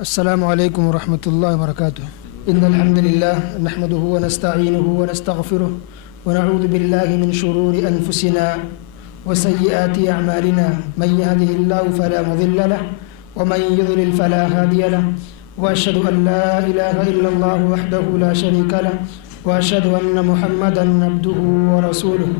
السلام علیکم ورحمۃ اللہ وبرکاتہ ان الحمد للہ نحمده ونستعینه ونستغفره ونعوذ باللہ من شرور انفسنا وسیئات اعمالنا من يهده الله فلا مضل له ومن يضلل فلا هادي له واشهد ان لا اله الا الله وحده لا شريك له واشهد ان محمدا عبده ورسوله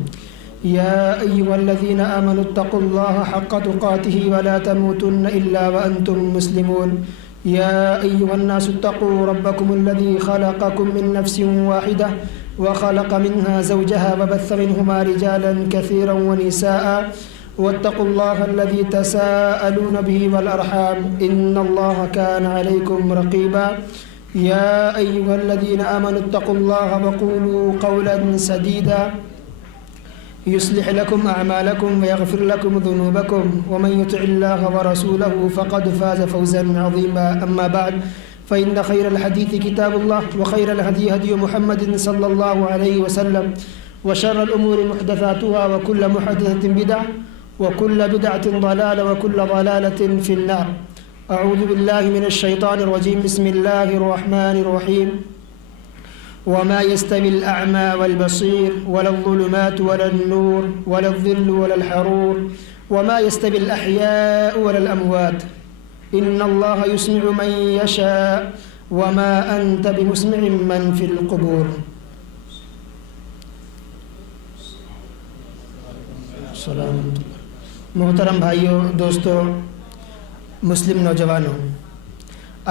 يا ايها الذين امنوا اتقوا الله حق تقاته ولا تموتن الا وانتم مسلمون يا أيها الناس اتقوا ربكم الذي خلقكم من نفس واحدة وخلق منها زوجها وبث منهما رجالا كثيرا ونساء واتقوا الله الذي تساءلون به والأرحام إن الله كان عليكم رقيبا يا أيها الذين آمنوا اتقوا الله وقولوا قولا سديدا يصلح لكم أعمالكم ويغفر لكم ذنوبكم ومن يطع الله ورسوله فقد فاز فوزا عظيما أما بعد فإن خير الحديث كتاب الله وخير الهدي هدي محمد صلى الله عليه وسلم وشر الأمور محدثاتها وكل محدثة بدعة وكل بدعة ضلالة وكل ضلالة في النار. أعوذ بالله من الشيطان الرجيم. بسم الله الرحمن الرحيم. وما يستوي الأعمى والبصير ولا الظلمات ولا النور ولا الظل ولا الحرور وما يستوي الأحياء ولا الأموات إن الله يسمع من يشاء وما أنت بمسمع من في القبور. محترم بھائیوں، دوستوں، مسلم نوجوانوں،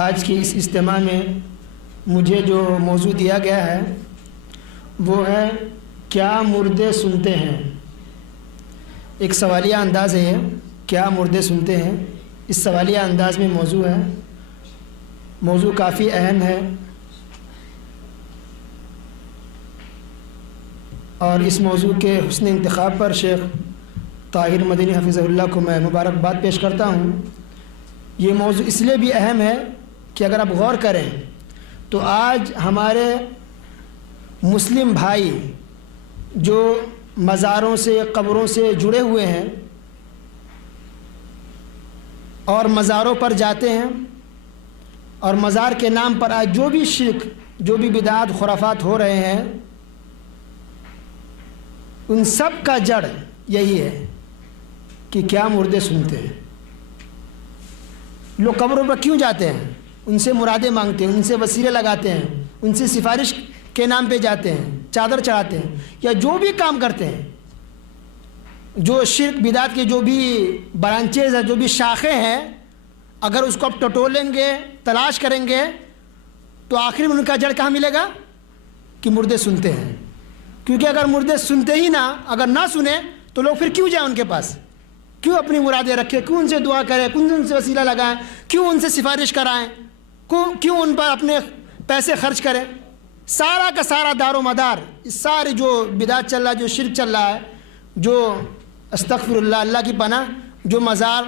آج کی اس اجتماع میں مجھے جو موضوع دیا گیا ہے وہ ہے کیا مردے سنتے ہیں. ایک سوالیہ انداز ہے، کیا مردے سنتے ہیں. اس سوالیہ انداز میں موضوع ہے. موضوع کافی اہم ہے اور اس موضوع کے حسن انتخاب پر شیخ طاہر مدنی حفظہ اللہ کو میں مبارکباد پیش کرتا ہوں. یہ موضوع اس لیے بھی اہم ہے کہ اگر آپ غور کریں تو آج ہمارے مسلم بھائی جو مزاروں سے، قبروں سے جڑے ہوئے ہیں اور مزاروں پر جاتے ہیں اور مزار کے نام پر آج جو بھی شرک، جو بھی بدعات، خرافات ہو رہے ہیں، ان سب کا جڑ یہی ہے کہ کیا مردے سنتے ہیں. لوگ قبروں پر کیوں جاتے ہیں؟ ان سے مرادیں مانگتے ہیں، ان سے وسیلے لگاتے ہیں، ان سے سفارش کے نام پہ جاتے ہیں، چادر چڑھاتے ہیں یا جو بھی کام کرتے ہیں. جو شرک بدعت کے جو بھی برانچیز ہیں، جو بھی شاخیں ہیں، اگر اس کو آپ ٹٹولیں گے، تلاش کریں گے تو آخر میں ان کا جڑ کہاں ملے گا؟ کہ مردے سنتے ہیں. کیونکہ اگر مردے سنتے ہی نہ، اگر نہ سنیں تو لوگ پھر کیوں جائیں ان کے پاس؟ کیوں اپنی مرادیں رکھیں؟ کیوں ان سے دعا کریں؟ کیوں ان سے وسیلہ لگائیں؟ کیوں ان سے سفارش کرائیں؟ کیوں ان پر اپنے پیسے خرچ کریں؟ سارا کا سارا دار و مدار، اس سارے جو بدعت چل رہا ہے، جو شرک چل رہا ہے، جو استغفر اللہ، اللہ کی پناہ، جو مزار،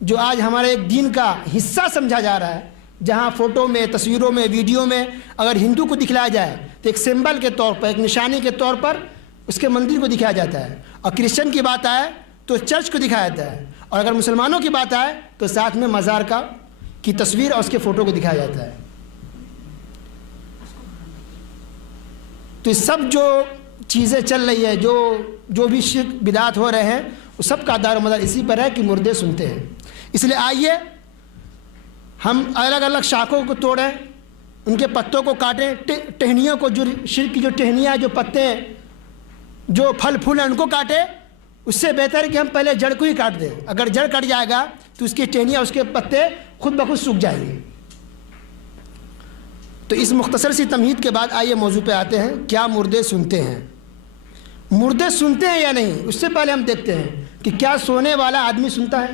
جو آج ہمارے ایک دین کا حصہ سمجھا جا رہا ہے، جہاں فوٹو میں، تصویروں میں، ویڈیو میں اگر ہندو کو دکھلایا جائے تو ایک سمبل کے طور پر، ایک نشانی کے طور پر اس کے مندر کو دکھایا جاتا ہے، اور کرسچن کی بات آئے تو چرچ کو دکھایا جاتا ہے، اور اگر مسلمانوں کی بات آئے تو ساتھ میں مزار کی تصویر اور اس کے فوٹو کو دکھایا جاتا ہے. تو سب جو چیزیں چل رہی ہے، جو بھی شرک بدعات ہو رہے ہیں، وہ سب کا دار و مدار اسی پر ہے کہ مردے سنتے ہیں. اس لیے آئیے ہم الگ الگ شاخوں کو توڑیں، ان کے پتوں کو کاٹیں، ٹہنیوں کو، جو شرک کی جو ٹہنیاں، جو پتے، جو پھل پھول ہیں، ان کو کاٹیں. اس سے بہتر ہے کہ ہم پہلے جڑ کو ہی کاٹ دیں. اگر جڑ کٹ جائے گا تو اس کی ٹہنیاں، اس کے پتے خود بخود سوکھ جائیں گے. تو اس مختصر سی تمہید کے بعد آئیے موضوع پہ آتے ہیں. کیا مردے سنتے ہیں؟ مردے سنتے ہیں یا نہیں، اس سے پہلے ہم دیکھتے ہیں کہ کیا سونے والا آدمی سنتا ہے.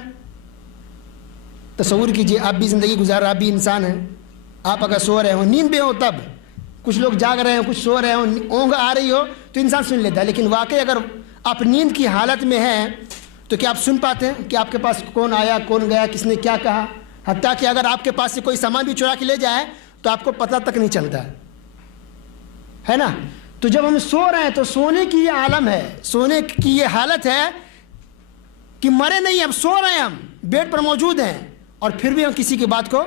تصور کیجئے آپ بھی زندگی گزار رہے، آپ بھی انسان ہیں. آپ اگر سو رہے ہوں، نیند میں ہو، تب کچھ لوگ جاگ رہے ہیں، کچھ سو رہے ہوں، اونگ آ رہی ہو تو انسان سن لیتا ہے. لیکن واقعی اگر آپ نیند کی حالت میں ہیں تو کیا آپ سن پاتے ہیں کہ آپ کے پاس کون آیا، کون گیا، کس نے کیا کہا؟ حتیٰ کہ اگر آپ کے پاس سے کوئی سامان بھی چرا کے لے جائے تو آپ کو پتہ تک نہیں چلتا ہے نا. تو جب ہم سو رہے ہیں تو سونے کی یہ عالم ہے، سونے کی یہ حالت ہے کہ مرے نہیں، اب سو رہے ہیں، ہم بیڈ پر موجود ہیں، اور پھر بھی ہم کسی کی بات کو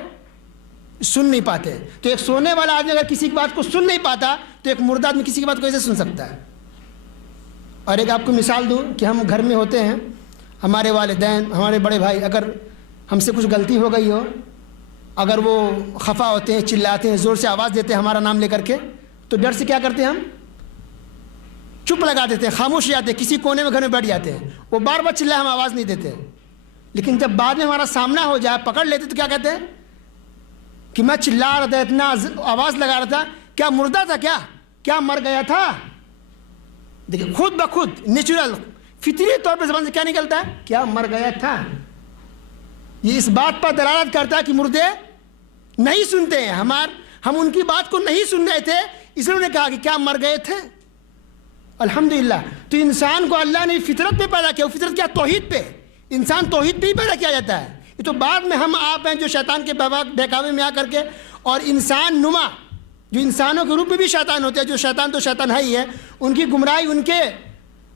سن نہیں پاتے. تو ایک سونے والا آدمی اگر کسی کی بات کو سن نہیں پاتا تو ایک مردہ آدمی کسی کی بات کو کیسے سن سکتا ہے؟ اور ایک آپ کو مثال دوں کہ ہم گھر میں ہوتے ہیں, ہمارے والدین, ہمارے بڑے بھائی, اگر ہم سے کچھ غلطی ہو گئی ہو, اگر وہ خفا ہوتے ہیں, چلاتے ہیں, زور سے آواز دیتے ہیں ہمارا نام لے کر کے, تو ڈر سے کیا کرتے ہیں ہم؟ چپ لگا دیتے ہیں, خاموش ہو جاتے ہیں, کسی کونے میں گھر میں بیٹھ جاتے ہیں. وہ بار بار چلائے, ہم آواز نہیں دیتے. لیکن جب بعد میں ہمارا سامنا ہو جائے, پکڑ لیتے, تو کیا کہتے ہیں کہ میں چلا رہا تھا, اتنا آواز لگا رہا تھا, کیا مردہ تھا؟ کیا مر گیا تھا؟ دیکھیں خود بخود نیچرل فطری طور پہ زبان سے کیا نکلتا ہے؟ کیا مر گیا تھا. یہ اس بات پر دلالت کرتا ہے کہ مردے نہیں سنتے ہیں. ہم ان کی بات کو نہیں سن رہے تھے, اس لیے انہوں نے کہا کہ کیا مر گئے تھے. الحمدللہ. تو انسان کو اللہ نے فطرت پہ پیدا کیا. وہ فطرت کیا؟ توحید پہ. انسان توحید پہ ہی پیدا کیا جاتا ہے. یہ تو بعد میں ہم آپ ہیں جو شیطان کے بہکاوے میں آ کر کے, اور انسان نما جو انسانوں کے روپ میں بھی شیطان ہوتے ہیں, جو شیطان تو شیطان ہے ہی ہے, ان کی گمراہی, ان کے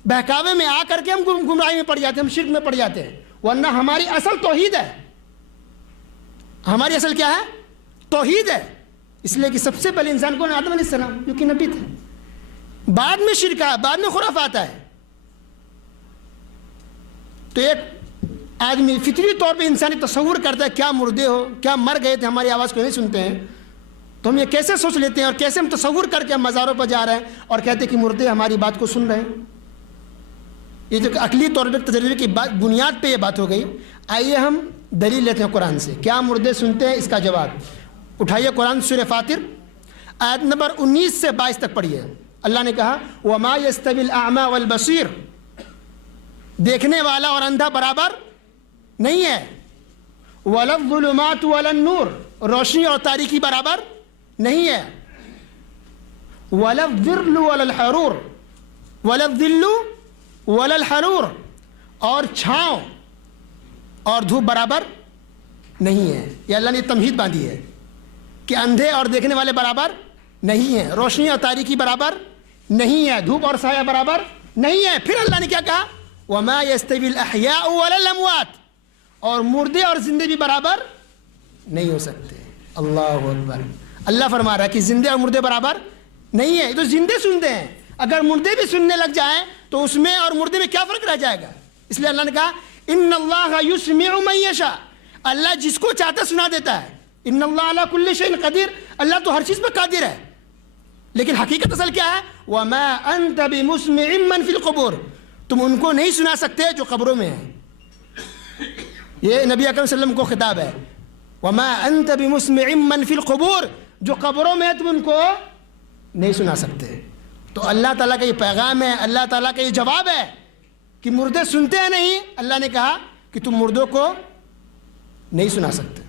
بہکاوے میں آ کر کے ہم گمراہی میں پڑ جاتے ہیں, ہم شرک میں پڑ جاتے ہیں. ورنہ ہماری اصل توحید ہے. ہماری اصل کیا ہے؟ توحید ہے. اس لیے کہ سب سے پہلے انسان کون؟ آدم علیہ السلام, جو کہ نبی تھے. بعد میں شرک ہے, بعد میں خرافات ہے. تو ایک آدمی فطری طور پہ انسانی تصور کرتا ہے کیا مردے ہو, کیا مر گئے تھے, ہماری آواز کو نہیں سنتے ہیں. تو ہم یہ کیسے سوچ لیتے ہیں, اور کیسے ہم تصور کر کے ہم مزاروں پر جا رہے ہیں اور کہتے ہیں کہ مردے ہماری بات کو سن رہے ہیں. یہ جو عقلی طور پہ تجربے کی بنیاد پہ یہ بات ہو گئی. آئیے ہم دلیل لیتے ہیں قرآن سے. کیا مردے سنتے ہیں؟ اس کا جواب اٹھائیے قرآن سورہ فاطر آیت نمبر 19 سے 22 تک پڑھیے. اللہ نے کہا وَمَا يَسْتَوِي الْأَعْمَى وَالْبَصِيرُ, دیکھنے والا اور اندھا برابر نہیں ہے. وَلَا الظُّلُمَاتُ وَلَا النُّورُ, روشنی اور تاریکی برابر نہیں ہے. وَلَا الظِّلُّ وَلَا الْحَرُورُ, وَلَا الظِّلُّ وَلَا الْحَرُورُ, اور چھاؤں اور دھوپ برابر نہیں ہے. یہ اللہ نے تمہید باندھی ہے کہ اندھے اور دیکھنے والے برابر نہیں ہیں, روشنی اور تاریکی برابر نہیں ہے, دھوپ اور سایہ برابر نہیں ہے. پھر اللہ نے کیا کہا؟ وَمَا يَسْتَوِي الْأَحْيَاءُ وَلَا الْأَمْوَاتُ, اور مردے اور زندے بھی برابر نہیں ہو سکتے. اللہ اکبر. اللہ فرما رہا ہے کہ زندے اور مردے برابر نہیں ہے. تو زندے سنتے ہیں, اگر مردے بھی سننے لگ جائیں تو اس میں اور مردے میں کیا فرق رہ جائے گا؟ اس لیے اللہ نے کہا ان اللہ یسمع من یشاء, اللہ جس کو چاہتا سنا دیتا ہے. ان اللہ علی کل شیء قدیر, اللہ تو ہر چیز پہ قادر ہے. لیکن حقیقت اصل کیا ہے؟ وما انت بمسمع من فی القبور, تم ان کو نہیں سنا سکتے جو قبروں میں ہیں. یہ نبی اکرم صلی اللہ علیہ وسلم کو خطاب ہے. وما انت بمسمع من فی القبور, جو قبروں میں ہے تم ان کو نہیں سنا سکتے. تو اللہ تعالیٰ کا یہ پیغام ہے, اللہ تعالیٰ کا یہ جواب ہے کہ مردے سنتے ہیں نہیں. اللہ نے کہا کہ تم مردوں کو نہیں سنا سکتے.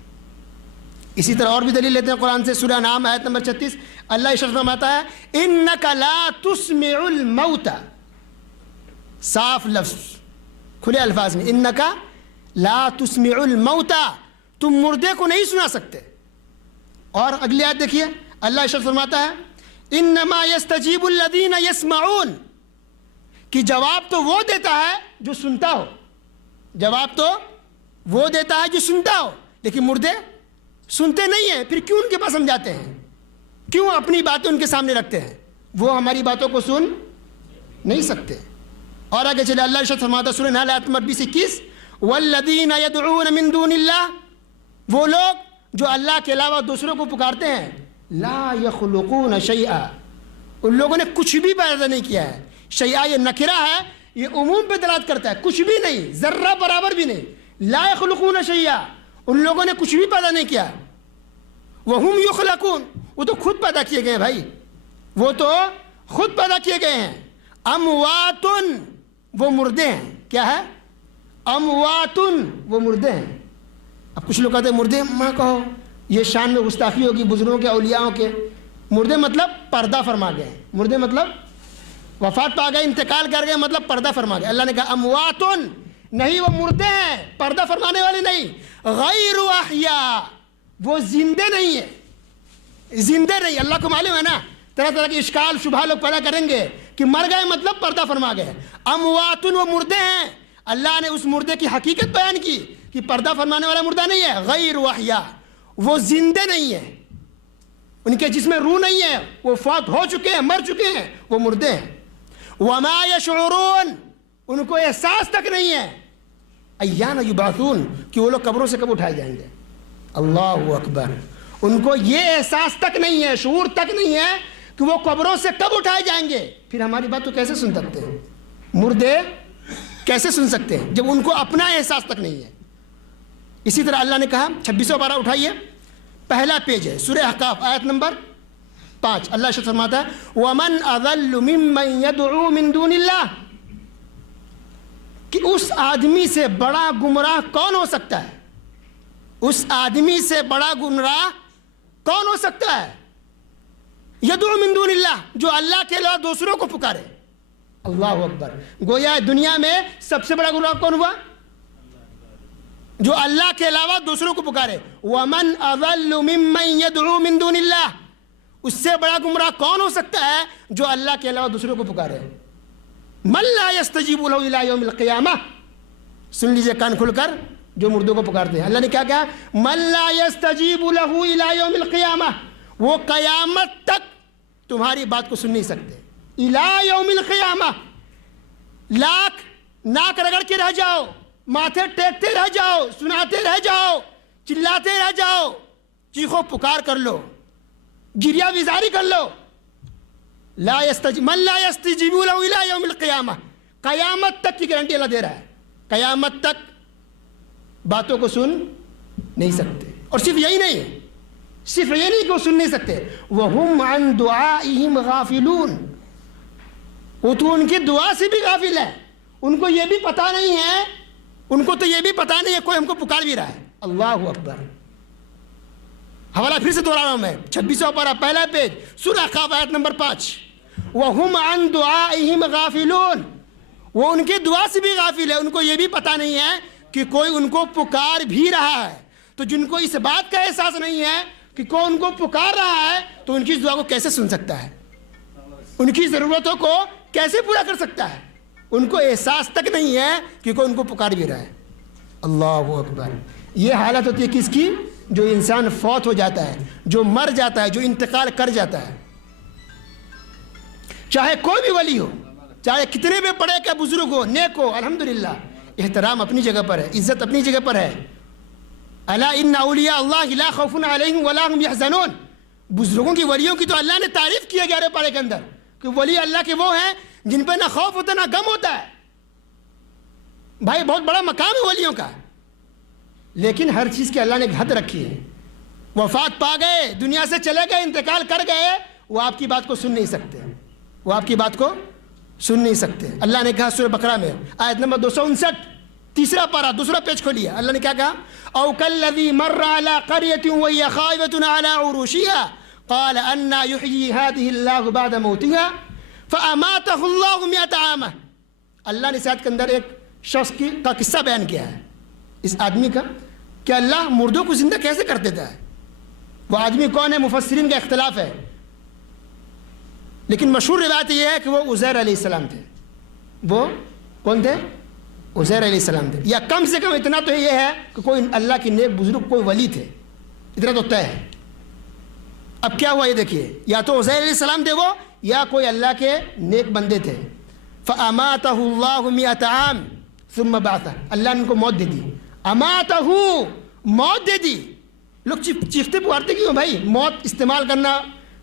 اسی طرح اور بھی دلیل لیتے ہیں قرآن سے. سورہ انعام آیت نمبر 36 اللہ ارشاد فرماتا ہے انک لا تسمع الموت, صاف لفظ کھلے الفاظ میں, انک لا تسمع الموت, تم مردے کو نہیں سنا سکتے. اور اگلی آیت دیکھیے, اللہ ارشاد فرماتا ہے انما یستجیب الذین یسمعون, کہ جواب تو وہ دیتا ہے جو سنتا ہو. جواب تو وہ دیتا ہے جو سنتا ہو, لیکن مردے سنتے نہیں ہیں. پھر کیوں ان کے پاس ہم جاتے ہیں؟ کیوں اپنی باتیں ان کے سامنے رکھتے ہیں؟ وہ ہماری باتوں کو سن نہیں سکتے. اور آگے چلے اللہ ارشاد فرماتا سورہ نحل آیت نمبر 20-21 والذین یدعون من دون اللہ, وہ لوگ جو اللہ کے علاوہ دوسروں کو پکارتے ہیں, لا یخلقون شیئا, ان لوگوں نے کچھ بھی پیدا نہیں کیا ہے. شیئا یہ نکرہ ہے, یہ عموم پہ دلالت کرتا ہے, کچھ بھی نہیں, ذرہ برابر بھی نہیں. لا یخلقون شیئا, ان لوگوں نے کچھ بھی پیدا نہیں کیا. وہم یخلقون, وہ تو خود پیدا کیے گئے ہیں بھائی, وہ تو خود پیدا کیے گئے ہیں. امواتن, وہ مردے ہیں. کیا ہے؟ امواتن, وہ مردے ہیں. اب کچھ لوگ کہتے ہیں مردے ماں کہو, یہ شان میں گستاخی ہوگی بزرگوں کے, اولیاءوں کے. مردے مطلب پردہ فرما گئے. مردے مطلب وفات پا گئے, انتقال کر گئے, مطلب پردہ فرما گئے. اللہ نے کہا امواتن, نہیں وہ مردے ہیں, پردہ فرمانے والے نہیں. غیر احیاء, وہ زندے نہیں ہیں, زندے نہیں. اللہ کو معلوم ہے نا طرح طرح کے اشکال شبہ لوگ پیدا کریں گے کہ مر گئے مطلب پردہ فرما گئے. امواتن, وہ مردے ہیں. اللہ نے اس مردے کی حقیقت بیان کی کہ پردہ فرمانے والا مردہ نہیں ہے. غیر احیاء, وہ زندے نہیں ہیں، ان کے جسم میں روح نہیں ہے، وہ فوت ہو چکے ہیں، مر چکے ہیں، وہ مردے ہیں۔ وما یشعرون، ان کو احساس تک نہیں ہے، ایان یبعثون، کہ وہ لوگ قبروں سے کب اٹھائے جائیں گے۔ اللہ اکبر، ان کو یہ احساس تک نہیں ہے، شعور تک نہیں ہے کہ وہ قبروں سے کب اٹھائے جائیں گے۔ پھر ہماری بات تو کیسے سن سکتے ہیں؟ مردے کیسے سن سکتے ہیں جب ان کو اپنا احساس تک نہیں ہے؟ اسی طرح اللہ نے کہا 26 پارہ اٹھائیے، پہلا پیج ہے سورہ احقاف آیت نمبر 5، اللہ ارشاد فرماتا ہے وَمَنْ أَضَلُّ مِمَّنْ يَدْعُو مِن دُونِ اللَّهِ، کہ اس آدمی سے بڑا گمراہ کون ہو سکتا ہے؟ اس آدمی سے بڑا گمراہ کون ہو سکتا ہے؟ یدعو من دون اللہ، جو اللہ کے علاوہ دوسروں کو پکارے۔ اللہ اکبر، گویا دنیا میں سب سے بڑا گمراہ کون ہوا؟ جو اللہ کے علاوہ دوسروں کو پکارے۔ وَمَنْ أَضَلُّ مِمَّنْ يَدْعُو مِن دُونِ اللَّهِ، اس سے بڑا گمراہ کون ہو سکتا ہے جو اللہ کے علاوہ دوسروں کو پکارے؟ مَن لَا يَسْتَجِيبُ لَهُ إِلَىٰ يَوْمِ الْقِيَامَةِ، سن لیجئے کان کھل کر، جو مردوں کو پکارتے ہیں۔ اللہ نے کیا کہا؟ مَن لَا يَسْتَجِيبُ لَهُ إِلَىٰ يَوْمِ الْقِيَامَةِ، وہ قیامت تک تمہاری بات کو سن نہیں سکتے۔ إِلَىٰ يَوْمِ الْقِيَامَةِ، لاکھ ناک رگڑ کے رہ جاؤ، ماتھے ٹیکتے رہ جاؤ، سناتے رہ جاؤ، چلاتے رہ جاؤ، چیخو پکار کر لو، گریہ بیزاری کر لو، من لا يستجیب له الى یوم القیامہ، قیامت تک کی گارنٹی اللہ دے رہا ہے، قیامت تک باتوں کو سن نہیں سکتے۔ اور صرف یہی نہیں ہے، صرف یہ نہیں کہ وہ سن نہیں سکتے، وَهُمْ عَنْ دُعَائِهِمْ غَافِلُونَ، وہ تو ان کی دعا سے بھی غافل ہے، ان کو یہ بھی پتا نہیں ہے، ان کو تو یہ بھی پتا نہیں ہے کوئی ہم کو پکار بھی رہا ہے۔ اللہ اکبر، حوالہ پھر سے دوہرا رہا ہوں میں، 26 پارہ پہلا پیج سورہ احقاف آیت نمبر 5، وَهُمْ عَنْ دُعَائِهِمْ غَافِلُونَ، وہ ان کی دعا سے بھی غافل ہے، ان کو یہ بھی پتا نہیں ہے کہ کوئی ان کو پکار بھی رہا ہے۔ تو جن کو اس بات کا احساس نہیں ہے کہ کوئی ان کو پکار رہا ہے، تو ان کی دعا کو کیسے سن سکتا ہے؟ ان کی ضرورتوں کو کیسے پورا کر سکتا ہے؟ ان کو احساس تک نہیں ہے کہ کوئی ان کو پکار بھی رہا ہے۔ اللہ اکبر، یہ حالت ہوتی ہے کس کی؟ جو انسان فوت ہو جاتا ہے، جو مر جاتا ہے، جو انتقال کر جاتا ہے، چاہے کوئی بھی ولی ہو، چاہے کتنے بھی بڑے کا بزرگ ہو، نیک ہو، الحمدللہ، احترام اپنی جگہ پر ہے، عزت اپنی جگہ پر ہے۔ الا ان اولیاء اللہ لا خوف علیہم ولا هم یحزنون، بزرگوں کی، ولیوں کی تو اللہ نے تعریف کی ہے 11 پارے کے اندر کہ ولی اللہ کے وہ ہیں جن پہ نہ خوف ہوتا نہ غم ہوتا ہے۔ بھائی بہت بڑا مقام ہے ولیوں کا، لیکن ہر چیز کی اللہ نے ایک حد رکھی ہے۔ وفات پا گئے، دنیا سے چلے گئے، انتقال کر گئے، وہ آپ کی بات کو سن نہیں سکتے، وہ آپ کی بات کو سن نہیں سکتے۔ اللہ نے کہا سورہ بقرہ میں آیت نمبر 259، تیسرا پارہ دوسرا پیج کھولیے، اللہ نے کیا کہا؟ او کالذی مر علی قریۃ وہی خاوۃ علی عروشها قال انا یحیی هذه اللہ بعد موتها فاماتہ اللہ 100 عاما۔ اللہ نے اس آیت کے اندر ایک شخص کا قصہ بیان کیا ہے، اس آدمی کا، کہ اللہ مردوں کو زندہ کیسے کر دیتا ہے۔ وہ آدمی کون ہے؟ مفسرین کا اختلاف ہے، لیکن مشہور روایت یہ ہے کہ وہ عزیر علیہ السلام تھے۔ وہ کون تھے؟ عزیر علیہ السلام تھے، یا کم سے کم اتنا تو یہ ہے کہ کوئی اللہ کی نیک بزرگ کوئی ولی تھے، اتنا تو طے ہے۔ اب کیا ہوا یہ دیکھیے، یا تو عزیر علیہ السلام تھے وہ، یا کوئی اللہ کے نیک بندے تھے۔ فَأَمَاتَهُ اللَّهُ 100 عام ثُمَّ بَعْثَهُ، اللہ نے ان کو موت دے دی، اماتہ، موت دے دی۔ لوگ چیختے پکارتے کیوں بھائی؟ موت استعمال کرنا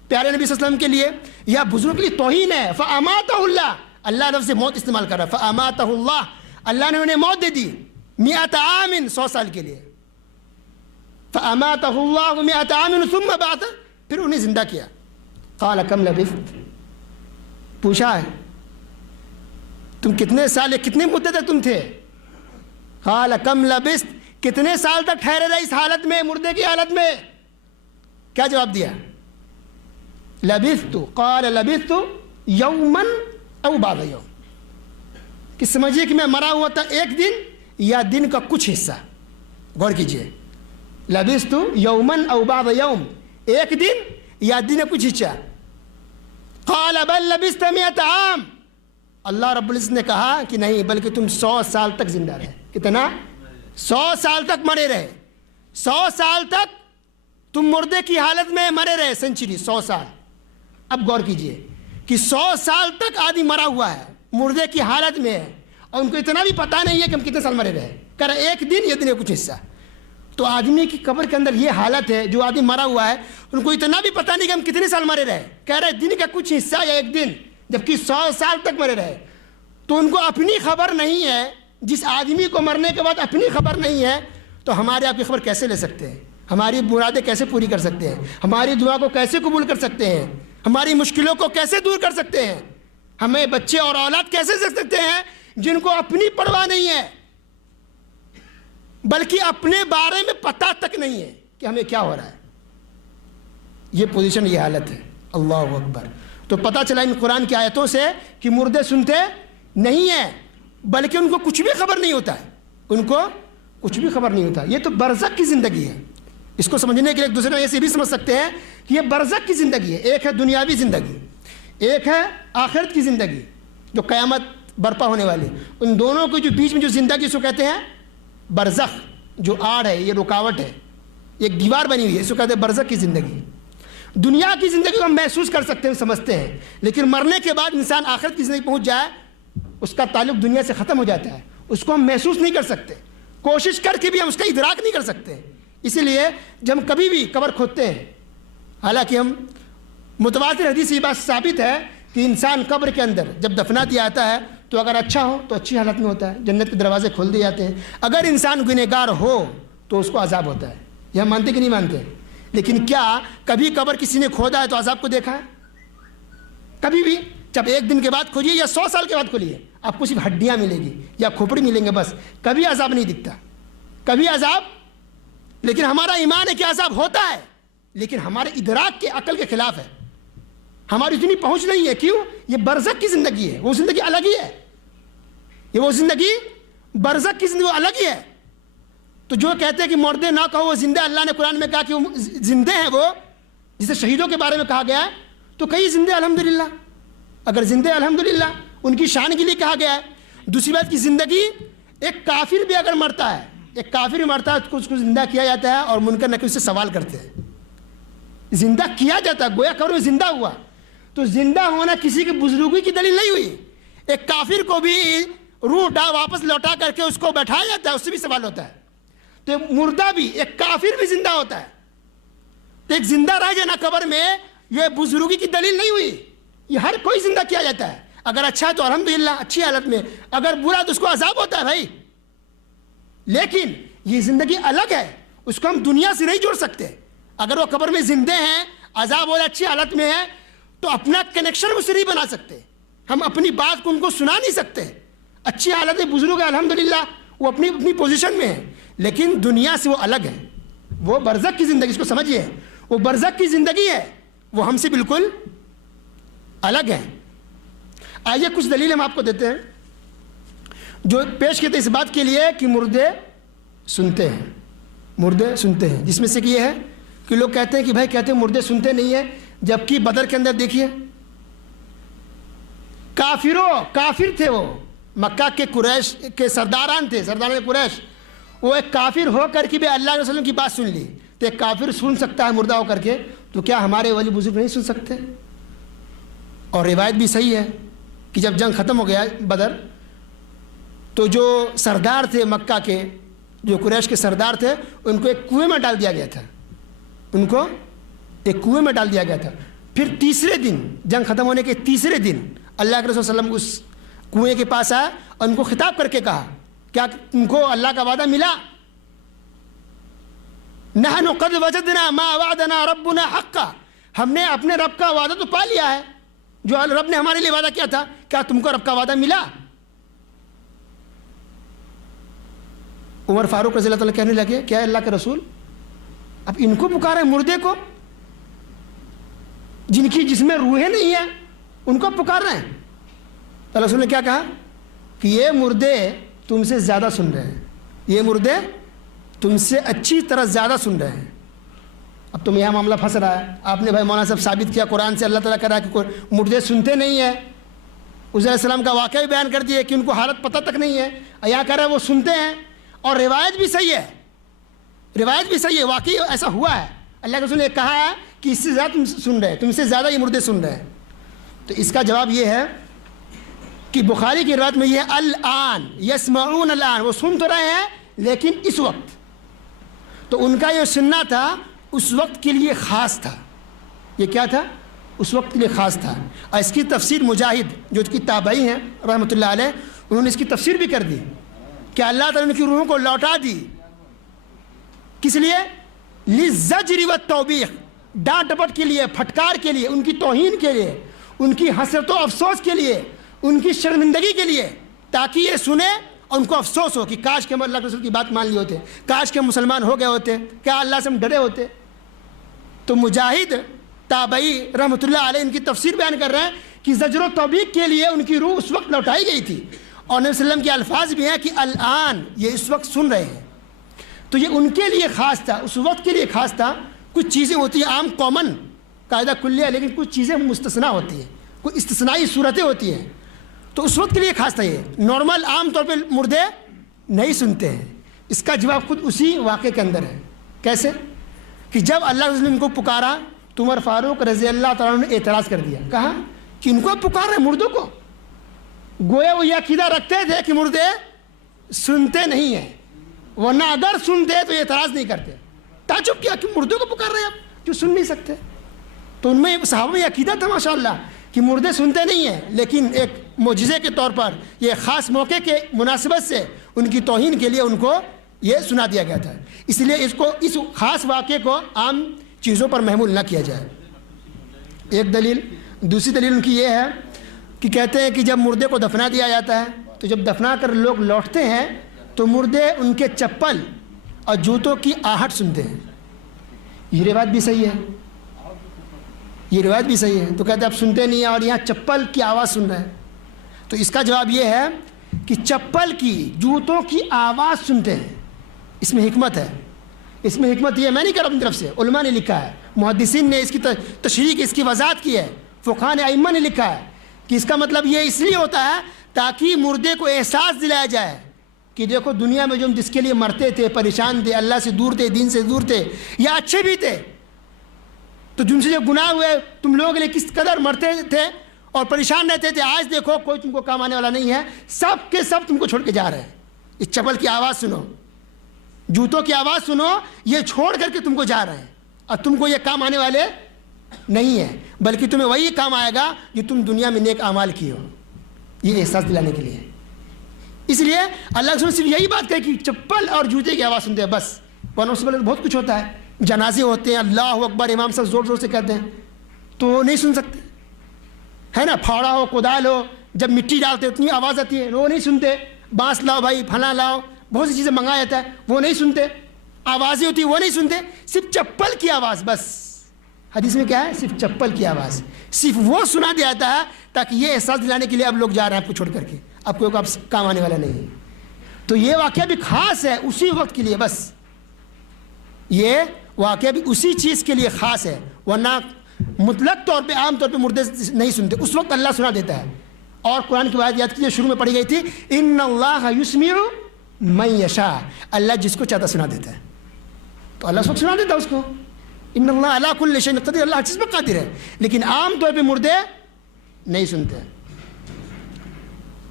پیارے نبی صلی اللہ علیہ وسلم کے لیے یا بزرگ کے لیے توہین ہے۔ فَأَمَاتَهُ اللَّهُ، اللہ لفظ موت استعمال کر رہا ہے، فَأَمَاتَهُ اللَّهُ، اللہ نے انہیں موت دے دی 100 عام، 100 سال کے لیے۔ فَأَمَاتَهُ اللَّهُ 100 عام ثُمَّ بَعْثَهُ، پھر انہیں زندہ کیا۔ قَالَ كَمْ لَبِثْتَ، پوچھا ہے تم کتنے سال، کتنی مدت تم تھے؟ قَالَ كَمْ لَبِثْتَ، کتنے سال تک ٹھہرے رہے اس حالت میں، مردے کی حالت میں؟ کیا جواب دیا؟ لبثت، قال لبثت یوما او بعض یوم، کہ سمجھیے کہ میں مرا ہوا تھا ایک دن یا دن کا کچھ حصہ۔ غور کیجئے، لبثت یوما او بعض یوم، ایک دن یا دن کا کچھ حصہ۔ قال بل لبثت 100 عام، اللہ رب العزت نے کہا کہ نہیں، بلکہ تم 100 سال تک زندہ رہے۔ کتنا؟ 100 سال تک مرے رہے، 100 سال تک تم مردے کی حالت میں مرے رہے سینچری 100 سال. اب غور کیجئے کہ 100 سال تک آدمی مرا ہوا ہے, مردے کی حالت میں ہے, اور ان کو اتنا بھی پتہ نہیں ہے کہ ہم کتنے سال مرے رہے. کہہ رہے ایک دن یا دن کا کچھ حصہ. تو آدمی کی قبر کے اندر یہ حالت ہے, جو آدمی مرا ہوا ہے ان کو اتنا بھی پتہ نہیں کہ ہم کتنے سال مرے رہے. کہہ رہے دن کا کچھ حصہ یا ایک دن, جبکہ 100 سال تک مرے رہے. تو ان کو اپنی خبر نہیں ہے. جس آدمی کو مرنے کے بعد اپنی خبر نہیں ہے, تو ہمارے آپ کی خبر کیسے لے سکتے ہیں؟ ہماری مرادیں کیسے پوری کر سکتے ہیں؟ ہماری دعا کو کیسے قبول کر سکتے ہیں؟ ہماری مشکلوں کو کیسے دور کر سکتے ہیں؟ ہمیں بچے اور اولاد کیسے دے سکتے ہیں جن کو اپنی پرواہ نہیں ہے, بلکہ اپنے بارے میں پتہ تک نہیں ہے کہ ہمیں کیا ہو رہا ہے؟ یہ پوزیشن, یہ حالت ہے. اللہ اکبر. تو پتہ چلا ان قرآن کی آیتوں سے کہ مردے سنتے نہیں ہیں, بلکہ ان کو کچھ بھی خبر نہیں ہوتا ہے. ان کو کچھ بھی خبر نہیں ہوتا. یہ تو برزخ کی زندگی ہے. اس کو سمجھنے کے لیے ایک دوسرے میں ایسے بھی سمجھ سکتے ہیں کہ یہ برزخ کی زندگی ہے. ایک ہے دنیاوی زندگی, ایک ہے آخرت کی زندگی جو قیامت برپا ہونے والی. ان دونوں کے جو بیچ میں جو زندگی اس کو کہتے ہیں برزخ. جو آڑ ہے, یہ رکاوٹ ہے, ایک دیوار بنی ہوئی ہے, اس کو کہتے ہیں برزخ کی زندگی. دنیا کی زندگی کو ہم محسوس کر سکتے ہیں, سمجھتے ہیں, لیکن مرنے کے بعد انسان آخرت کی زندگی پہنچ جائے, اس کا تعلق دنیا سے ختم ہو جاتا ہے. اس کو ہم محسوس نہیں کر سکتے, کوشش کر کے بھی ہم اس کا ادراک نہیں کر سکتے. اسی لیے جب ہم کبھی بھی قبر کھودتے ہیں, حالانکہ ہم متواتر حدیث سے یہ بات ثابت ہے کہ انسان قبر کے اندر جب دفنا دیا جاتا ہے تو اگر اچھا ہو تو اچھی حالت میں ہوتا ہے, جنت کے دروازے کھول دیے جاتے ہیں. اگر انسان گنہگار ہو تو اس کو عذاب ہوتا ہے. یہ ہم مانتے کہ نہیں مانتے؟ لیکن کیا کبھی قبر کسی نے کھودا ہے تو عذاب کو دیکھا ہے؟ کبھی بھی؟ جب ایک دن کے بعد کھوجیے یا 100 سال کے بعد کھولیے, آپ کو صرف ہڈیاں ملیں گی یا کھوپڑی ملیں گے, بس. کبھی عذاب نہیں دکھتا, کبھی عذاب. لیکن ہمارا ایمان ہے کہ عذاب ہوتا ہے, لیکن ہمارے ادراک کے عقل کے خلاف ہے. ہماری اتنی پہنچ نہیں ہے. کیوں؟ یہ برزخ کی زندگی ہے, وہ زندگی الگ ہی ہے. یہ وہ زندگی برزخ کی زندگی وہ الگ ہی ہے. تو جو کہتے ہیں کہ مردے نہ کہو وہ زندہ, اللہ نے قرآن میں کہا کہ وہ زندے ہیں. وہ جسے شہیدوں کے بارے میں کہا گیا ہے تو کئی زندے الحمدللہ. اگر زندے الحمدللہ ان کی شان کے لیے کہا گیا ہے. دوسری بات کی زندگی, ایک کافر بھی اگر مرتا ہے, ایک کافر مرتا ہے تو اس کو زندہ کیا جاتا ہے, اور منکر نکیر سے سوال کرتے ہیں. زندہ کیا جاتا ہے, گویا قبر میں زندہ ہوا. تو زندہ ہونا کسی کی بزرگی کی دلیل نہیں ہوئی. ایک کافر کو بھی روح واپس لوٹا کر کے اس کو بیٹھایا جاتا ہے, اس سے بھی سوال ہوتا ہے. تو مردہ بھی, ایک کافر بھی زندہ ہوتا ہے. تو ایک زندہ رہ جانا قبر میں یہ بزرگی کی دلیل نہیں ہوئی. یہ ہر کوئی زندہ کیا جاتا ہے. اگر اچھا ہے تو الحمدللہ اچھی حالت میں, اگر برا تو اس کو عذاب ہوتا ہے بھائی. لیکن یہ زندگی الگ ہے, اس کو ہم دنیا سے نہیں جوڑ سکتے. اگر وہ قبر میں زندے ہیں, عذاب ہو رہا ہے, اچھی حالت میں ہیں, تو اپنا کنیکشن اس سے نہیں بنا سکتے. ہم اپنی بات کو ان کو سنا نہیں سکتے. اچھی حالت میں بزرگ ہے الحمدللہ, وہ اپنی اپنی پوزیشن میں ہے, لیکن دنیا سے وہ الگ ہے. وہ برزخ کی زندگی, اس کو سمجھیے, وہ برزخ کی زندگی ہے, وہ ہم سے بالکل الگ ہے. آئیے کچھ دلیل ہم آپ کو دیتے ہیں جو پیش کرتے ہیں اس بات کے لیے کہ مردے سنتے ہیں. مردے سنتے ہیں, جس میں سے کہ یہ ہے کہ لوگ کہتے ہیں کہ بھائی کہتے ہیں مردے سنتے نہیں ہیں, جبکہ بدر کے اندر دیکھیے کافر تھے, وہ مکہ کے قریش کے سرداران تھے, سرداران قریش. وہ ایک کافر ہو کر کے بھی اللہ کے رسول کی بات سن لی. تو ایک کافر سن سکتا ہے مردہ ہو کر کے, تو کیا ہمارے ولی بزرگ نہیں سن سکتے؟ اور روایت بھی صحیح ہے کہ جب جنگ ختم ہو گیا بدر, تو جو سردار تھے مکہ کے, جو قریش کے سردار تھے, ان کو ایک کنویں میں ڈال دیا گیا تھا. ان کو ایک کنویں میں ڈال دیا گیا تھا. پھر تیسرے دن, جنگ ختم ہونے کے تیسرے دن, اللہ کے رسول صلی اللہ علیہ وسلم اس کنویں کے پاس آیا اور ان کو خطاب کر کے کہا, کیا تم کو اللہ کا وعدہ ملا؟ نحن قد وجدنا ما وعدنا ربنا حقا, ہم نے اپنے رب کا وعدہ تو پا لیا ہے, جو رب نے ہمارے لیے وعدہ کیا تھا. کیا تم کو رب کا وعدہ ملا؟ عمر فاروق رضی اللہ تعالیٰ کہنے لگے, کیا اللہ کے رسول, اب ان کو پکارے مردے کو, جن کی جس میں روحیں نہیں ہیں, ان کو پکار رہے ہیں. تو اللہ رسول نے کیا کہا کہ یہ مردے تم سے زیادہ سن رہے ہیں, یہ مردے تم سے اچھی طرح زیادہ سن رہے ہیں. اب تم یہاں معاملہ پھنس رہا ہے. آپ نے بھائی مولانا صاحب ثابت کیا قرآن سے, اللہ تعالیٰ کہہ رہا ہے کہ مردے سنتے نہیں ہیں. عزیر علیہ السلام کا واقعہ بھی بیان کر دیا کہ ان کو حالت پتہ تک نہیں ہے. یہاں کہہ رہا ہے وہ سنتے ہیں, اور روایت بھی صحیح ہے, روایت بھی صحیح ہے, واقعی ایسا ہوا ہے. اللہ کے رسول نے کہا ہے کہ اس سے زیادہ تم سن رہے ہیں، تم سے زیادہ یہ مردے سن رہے ہیں. تو اس کا جواب یہ ہے کہ بخاری کی روایت میں یہ ہے الآن یسمعون الآن، وہ سن تو رہے ہیں لیکن اس وقت. تو ان کا یہ سننا تھا اس وقت کے لیے خاص تھا. یہ کیا تھا؟ اس وقت کے لیے خاص تھا. اور اس کی تفسیر مجاہد جو کہ تابعی ہیں رحمۃ اللہ علیہ، انہوں نے اس کی تفسیر بھی کر دی کہ اللہ تعالیٰ نے ان کی روحوں کو لوٹا دی. کس لیے؟ للزجر والتوبیخ، ڈانٹ ڈپٹ کے لیے، پھٹکار کے لیے، ان کی توہین کے لیے، ان کی حسرت و افسوس کے لیے، ان کی شرمندگی کے لیے، تاکہ یہ سنے اور ان کو افسوس ہو کہ کاش کہ ہم اللہ کے رسول کی بات مان لیے ہوتے، کاش کہ ہم مسلمان ہو گئے ہوتے، کیا اللہ سے ہم ڈرے ہوتے. تو مجاہد تابعی رحمۃ اللہ علیہ ان کی تفسیر بیان کر رہے ہیں کہ زجر و توبیخ کے لیے ان کی روح اس وقت لوٹائی گئی تھی. اور نبی صلی اللہ علیہ وسلم کے الفاظ بھی ہیں کہ الآن، یہ اس وقت سن رہے ہیں. تو یہ ان کے لیے خاص تھا، اس وقت کے لیے خاص تھا. کچھ چیزیں ہوتی ہیں عام کامن قاعدہ کلیہ، لیکن کچھ چیزیں مستثنا ہوتی ہیں، کوئی استثنائی صورتیں ہوتی ہیں. تو اس وقت کے لیے خاص تھا. یہ نارمل عام طور پہ مردے نہیں سنتے ہیں. اس کا جواب خود اسی واقعے کے اندر ہے. کیسے؟ کہ جب اللہ کے رسول نے ان کو پکارا تو عمر فاروق رضی اللہ تعالیٰ نے اعتراض کر دیا. کہا کہ ان کو پکار رہے مردوں کو. گویا وہ یہ عقیدہ رکھتے تھے کہ مردے سنتے نہیں ہیں، ورنہ اگر سنتے تو یہ اعتراض نہیں کرتے. تعجب کیا کہ مردوں کو پکار رہے ہیں جو سن نہیں سکتے. تو ان میں صحابہ میں یہ عقیدہ تھا ماشاء اللہ کہ مردے سنتے نہیں ہیں، لیکن ایک معجزے کے طور پر یہ خاص موقع کے مناسبت سے ان کی توہین کے لیے ان کو یہ سنا دیا گیا تھا. اس لیے اس خاص واقعے کو عام چیزوں پر محمول نہ کیا جائے. ایک دلیل. دوسری دلیل ان کی یہ ہے کہ کہتے ہیں کہ جب مردے کو دفنا دیا جاتا ہے تو جب دفنا کر لوگ لوٹتے ہیں تو مردے ان کے چپل اور جوتوں کی آہٹ سنتے ہیں. یہ روایت بھی صحیح ہے، یہ روایت بھی صحیح ہے. تو کہتے ہیں آپ سنتے نہیں ہیں اور یہاں چپل کی آواز سن رہے ہیں. تو اس کا جواب یہ ہے کہ چپل کی، جوتوں کی آواز سنتے ہیں. اس میں حکمت ہے. اس میں حکمت یہ میں نہیں کر رہا اپنی طرف سے، علماء نے لکھا ہے، محدثین نے اس کی تشریح کی، اس کی وضاحت کی ہے، فقہاء نے، ائمہ نے لکھا ہے کہ اس کا مطلب یہ اس لیے ہوتا ہے تاکہ مردے کو احساس دلایا جائے کہ دیکھو دنیا میں جو ہم جس کے لیے مرتے تھے، پریشان تھے، اللہ سے دور تھے، دین سے دور تھے، یا اچھے بھی تھے، تو جن سے جو گناہ ہوئے تم لوگوں کے لیے کس قدر مرتے تھے اور پریشان رہتے تھے، آج دیکھو کوئی تم کو کام آنے والا نہیں ہے، سب کے سب تم کو چھوڑ کے جا رہے ہیں. اس چپل کی آواز سنو، جوتوں کی آواز سنو، یہ چھوڑ کر کے تم کو جا رہے ہیں اور تم کو یہ کام آنے والے نہیں ہیں، بلکہ تمہیں وہی کام آئے گا جو تم دنیا میں نیک اعمال کیے ہو. یہ احساس دلانے کے لیے. اس لیے اللہ کے رسول صرف یہی بات کہے کہ چپل اور جوتے کی آواز سنتے ہیں بس. ورنہ اس سے بہت کچھ ہوتا ہے، جنازے ہوتے ہیں، اللہ اکبر امام صاحب زور زور سے کہتے ہیں تو نہیں سن سکتے، ہے نا. پھاوڑا ہو، کدال ہو، جب مٹی ڈالتے اتنی آواز آتی ہے، وہ نہیں سنتے. بانس لاؤ بھائی، پھلا لاؤ، بہت سی چیزیں منگایا جاتا ہے، وہ نہیں سنتے. آوازیں ہوتی ہیں وہ نہیں سنتے. صرف چپل کی آواز بس. حدیث میں کیا ہے؟ صرف چپل کی آواز، صرف وہ سنا دیا جاتا ہے تاکہ یہ احساس دلانے کے لیے اب لوگ جا رہے ہیں آپ کو چھوڑ کر کے، اب کوئی آپ کام آنے والا نہیں ہے. تو یہ واقعہ بھی خاص ہے اسی وقت کے لیے بس. یہ واقعہ بھی اسی چیز کے لیے خاص ہے، ورنہ مطلق طور پہ عام طور پہ مردے نہیں سنتے. اس وقت اللہ سنا دیتا ہے. اور قرآن کی بات یاد کیجیے، شروع میں پڑھی گئی تھی ان اللہ یسمع من یشاء، اللہ جس کو چاہتا سنا دیتا ہے. تو اللہ اس وقت سنا دیتا ہے اس کو. ان اللہ علی کل شیء قدیر، اللہ ہر چیز پہ قادر ہے، لیکن عام طور پہ مردے نہیں سنتے.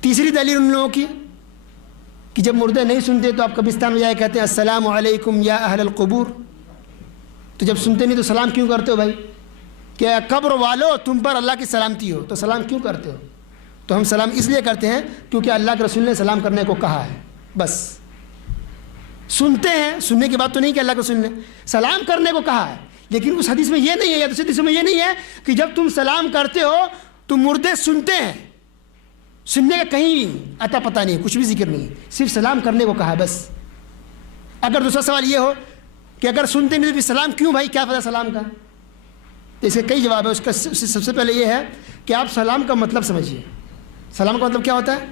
تیسری دلیل ان لوگوں کی کہ جب مردے نہیں سنتے تو آپ قبرستان میں جائے کہتے ہیں السلام علیکم یا اہل القبور. تو جب سنتے نہیں تو سلام کیوں کرتے ہو بھائی؟ کہ قبر والو تم پر اللہ کی سلامتی ہو، تو سلام کیوں کرتے ہو؟ تو ہم سلام اس لیے کرتے ہیں کیونکہ اللہ کے رسول نے سلام کرنے کو کہا ہے. بس سنتے ہیں، سننے کی بات تو نہیں کہ اللہ کے رسول نے سلام کرنے کو کہا ہے، لیکن اس حدیث میں یہ نہیں ہے یا دوسری حدیث میں یہ نہیں ہے کہ جب تم سلام کرتے ہو تو مردے سنتے ہیں. سننے کا کہیں عطا پتہ نہیں، کچھ بھی ذکر نہیں ہے، صرف سلام کرنے کو کہا ہے بس. اگر دوسرا سوال یہ ہو کہ اگر سنتے نہیں تو پھر سلام کیوں بھائی، کیا فائدہ سلام کا؟ تو اس کے کئی جواب ہے. اس کا سب سے پہلے یہ ہے کہ آپ سلام کا مطلب سمجھیے. سلام کا مطلب کیا ہوتا ہے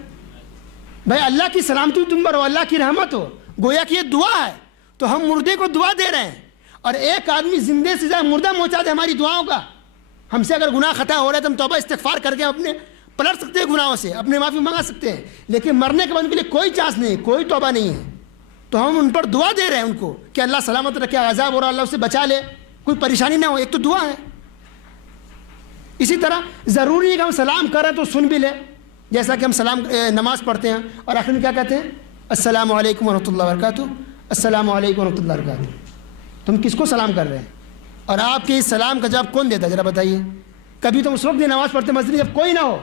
بھائی؟ اللہ کی سلامتی تم پر ہو، اللہ کی رحمت ہو. گویا کہ یہ دعا ہے، تو ہم مردے کو دعا دے رہے ہیں. اور ایک آدمی زندے سے زیادہ مردہ پہنچا دے ہماری دعاؤں کا. ہم سے اگر گناہ خطا ہو رہا ہے تو ہم توبہ استغفار کر کے اپنے پلٹ سکتے ہیں گناہوں سے، اپنے معافی منگا سکتے ہیں، لیکن مرنے کے بعد ان کے لیے کوئی چانس نہیں، کوئی توبہ نہیں ہے. تو ہم ان پر دعا دے رہے ہیں ان کو کہ اللہ سلامت رکھے، عذاب ہو رہا اللہ اس سے بچا لے. کوئی پریشانی نہ ہو، ایک تو دعا ہے. اسی طرح ضروری ہے کہ ہم سلام کریں تو سن بھی لیں، جیسا کہ ہم سلام نماز پڑھتے ہیں اور آخر میں کیا کہتے ہیں؟ السلام علیکم ورحمۃ اللہ وبرکاتہ، السلام علیکم ورحمۃ اللہ وبرکاتہ. تم کس کو سلام کر رہے ہیں؟ اور آپ کے اس سلام کا جواب کون دیتا ہے ذرا بتائیے؟ کبھی تم اس وقت نماز پڑھتے مسجد جب کوئی نہ ہو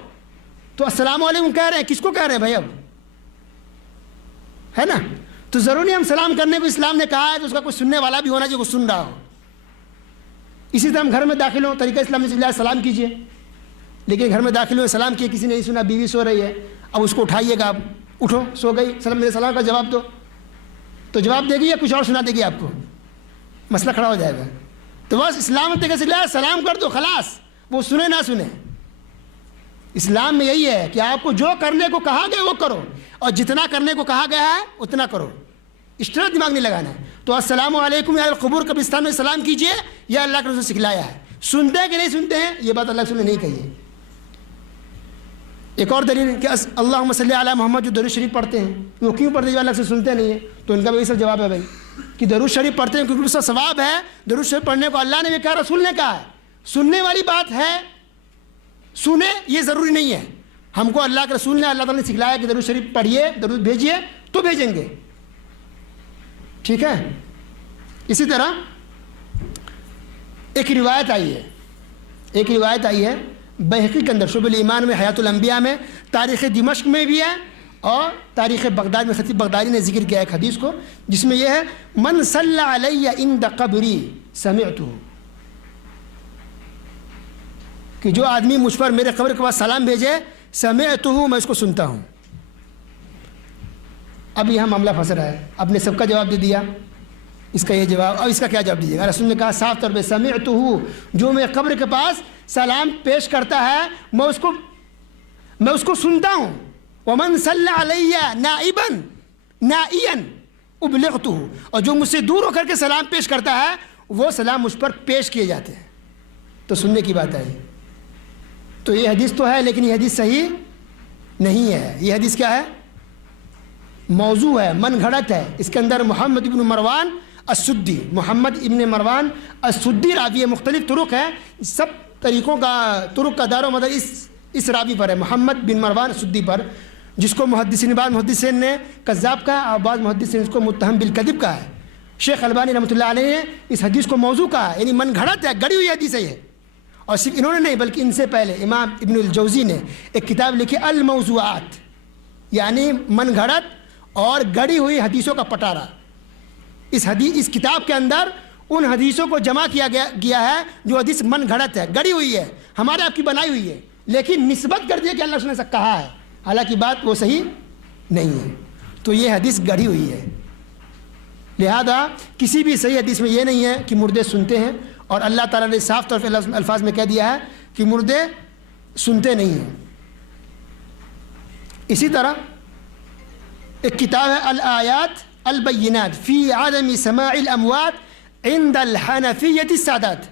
تو السلام علیکم کہہ رہے ہیں، کس کو کہہ رہے ہیں بھائی؟ اب ہے نا. تو ضروری ہم سلام کرنے کو اسلام نے کہا ہے تو اس کا کوئی سننے والا بھی ہونا چاہیے، کوئی سن رہا ہو. اسی طرح ہم گھر میں داخل ہوں، طریقہ اسلام نے سلام کیجیے، لیکن گھر میں داخل ہوئے سلام کیے، کسی نے نہیں سنا، بیوی سو رہی ہے، اب اس کو اٹھائیے گا، آپ اٹھو، سو گئی، میرے سلام کا جواب دو، تو جواب دے گی یا کچھ اور سنا دے گی آپ کو؟ مسئلہ کھڑا ہو جائے گا. تو بس اسلام طریقے سے سلام کر دو، خلاص، وہ سنے نہ سنے. اسلام میں یہی ہے کہ آپ کو جو کرنے کو کہا گیا وہ کرو، اور جتنا کرنے کو کہا گیا ہے اتنا کرو، ایکسٹرا دماغ نہیں لگانا ہے. تو السلام علیکم یا القبور قبرستان میں سلام کیجئے، یا اللہ کے رسول نے سکھلایا ہے. سنتے ہیں کہ نہیں سنتے ہیں یہ بات اللہ کے رسول نے نہیں کہی ہے. ایک اور دلیل ہے کہ اللہم صلی علی محمد، جو درود شریف پڑھتے ہیں وہ کیوں پڑھتے ہیں؟ جو اللہ سے سنتے نہیں ہیں. تو ان کا بھی سب جواب ہے بھائی کہ درود شریف پڑھتے ہیں کیونکہ اس کا ثواب ہے. درود شریف پڑھنے کو اللہ نے بھی کہا، رسول نے کہا ہے. سننے والی بات ہے، سنے یہ ضروری نہیں ہے. ہم کو اللہ کے رسول نے، اللہ تعالیٰ نے سکھلایا کہ درود شریف پڑھیے، درود بھیجیے تو بھیجیں گے. ٹھیک ہے. اسی طرح ایک روایت آئی ہے بحقی کے اندر، شعب الایمان میں، حیات الانبیاء میں، تاریخ دمشق میں بھی ہے، اور تاریخ بغداد میں خطیب بغدادی نے ذکر کیا ایک حدیث کو، جس میں یہ ہے من صلی علی عند قبری سمعتہ، کہ جو آدمی مجھ پر میرے قبر کے پاس سلام بھیجے، سمعتہ، میں اس کو سنتا ہوں. اب یہاں معاملہ پھنس رہا ہے. آپ نے سب کا جواب دے دیا، اس کا یہ جواب، اور اس کا کیا جواب دیجیے گا؟ رسول نے کہا صاف طور پہ سمعتہ، جو میں قبر کے پاس سلام پیش کرتا ہے میں اس کو سنتا ہوں. ومن صلی علی نائبا نائیا ابلغتہ، اور جو مجھ سے دور ہو کر کے سلام پیش کرتا ہے وہ سلام مجھ پر پیش کیے جاتے ہیں. تو سننے کی بات ہے. تو یہ حدیث تو ہے لیکن یہ حدیث صحیح نہیں ہے. یہ حدیث کیا ہے؟ موضوع ہے، من گھڑت ہے. اس کے اندر محمد ابن مروان السدی، محمد ابن مروان السدی راوی ہے. مختلف طرق ہے، سب طریقوں کا طرق کا دار و مدار اس راوی پر ہے، محمد بن مروان السدی پر، جس کو بعض محدثین نے کذاب کہا اور بعض محدثین اس کو متہم بالکذب کہا ہے. شیخ البانی رحمۃ اللہ علیہ نے اس حدیث کو موضوع کہا ہے، یعنی من گھڑت ہے، گڑی ہوئی حدیث ہے یہ. اور صرف انہوں نے نہیں بلکہ ان سے پہلے امام ابن الجوزی نے ایک کتاب لکھی الموضوعات، یعنی من گھڑت اور گڑی ہوئی حدیثوں کا پٹارا. اس کتاب کے اندر ان حدیثوں کو جمع کیا گیا ہے جو حدیث من گھڑت ہے، گڑی ہوئی ہے، ہمارے آپ کی بنائی ہوئی ہے، لیکن نسبت کر دیا کہ اللہ نے ایسا کہا ہے، حالانکہ بات وہ صحیح نہیں ہے. تو یہ حدیث گڑھی ہوئی ہے. لہذا کسی بھی صحیح حدیث میں یہ نہیں ہے کہ مردے سنتے ہیں، اور اللہ تعالیٰ نے صاف طور پہ الفاظ میں کہہ دیا ہے کہ مردے سنتے نہیں ہیں. اسی طرح ایک کتاب ہے الآیات البینات فی عدم سماع الاموات عند الحنفیۃ السادات،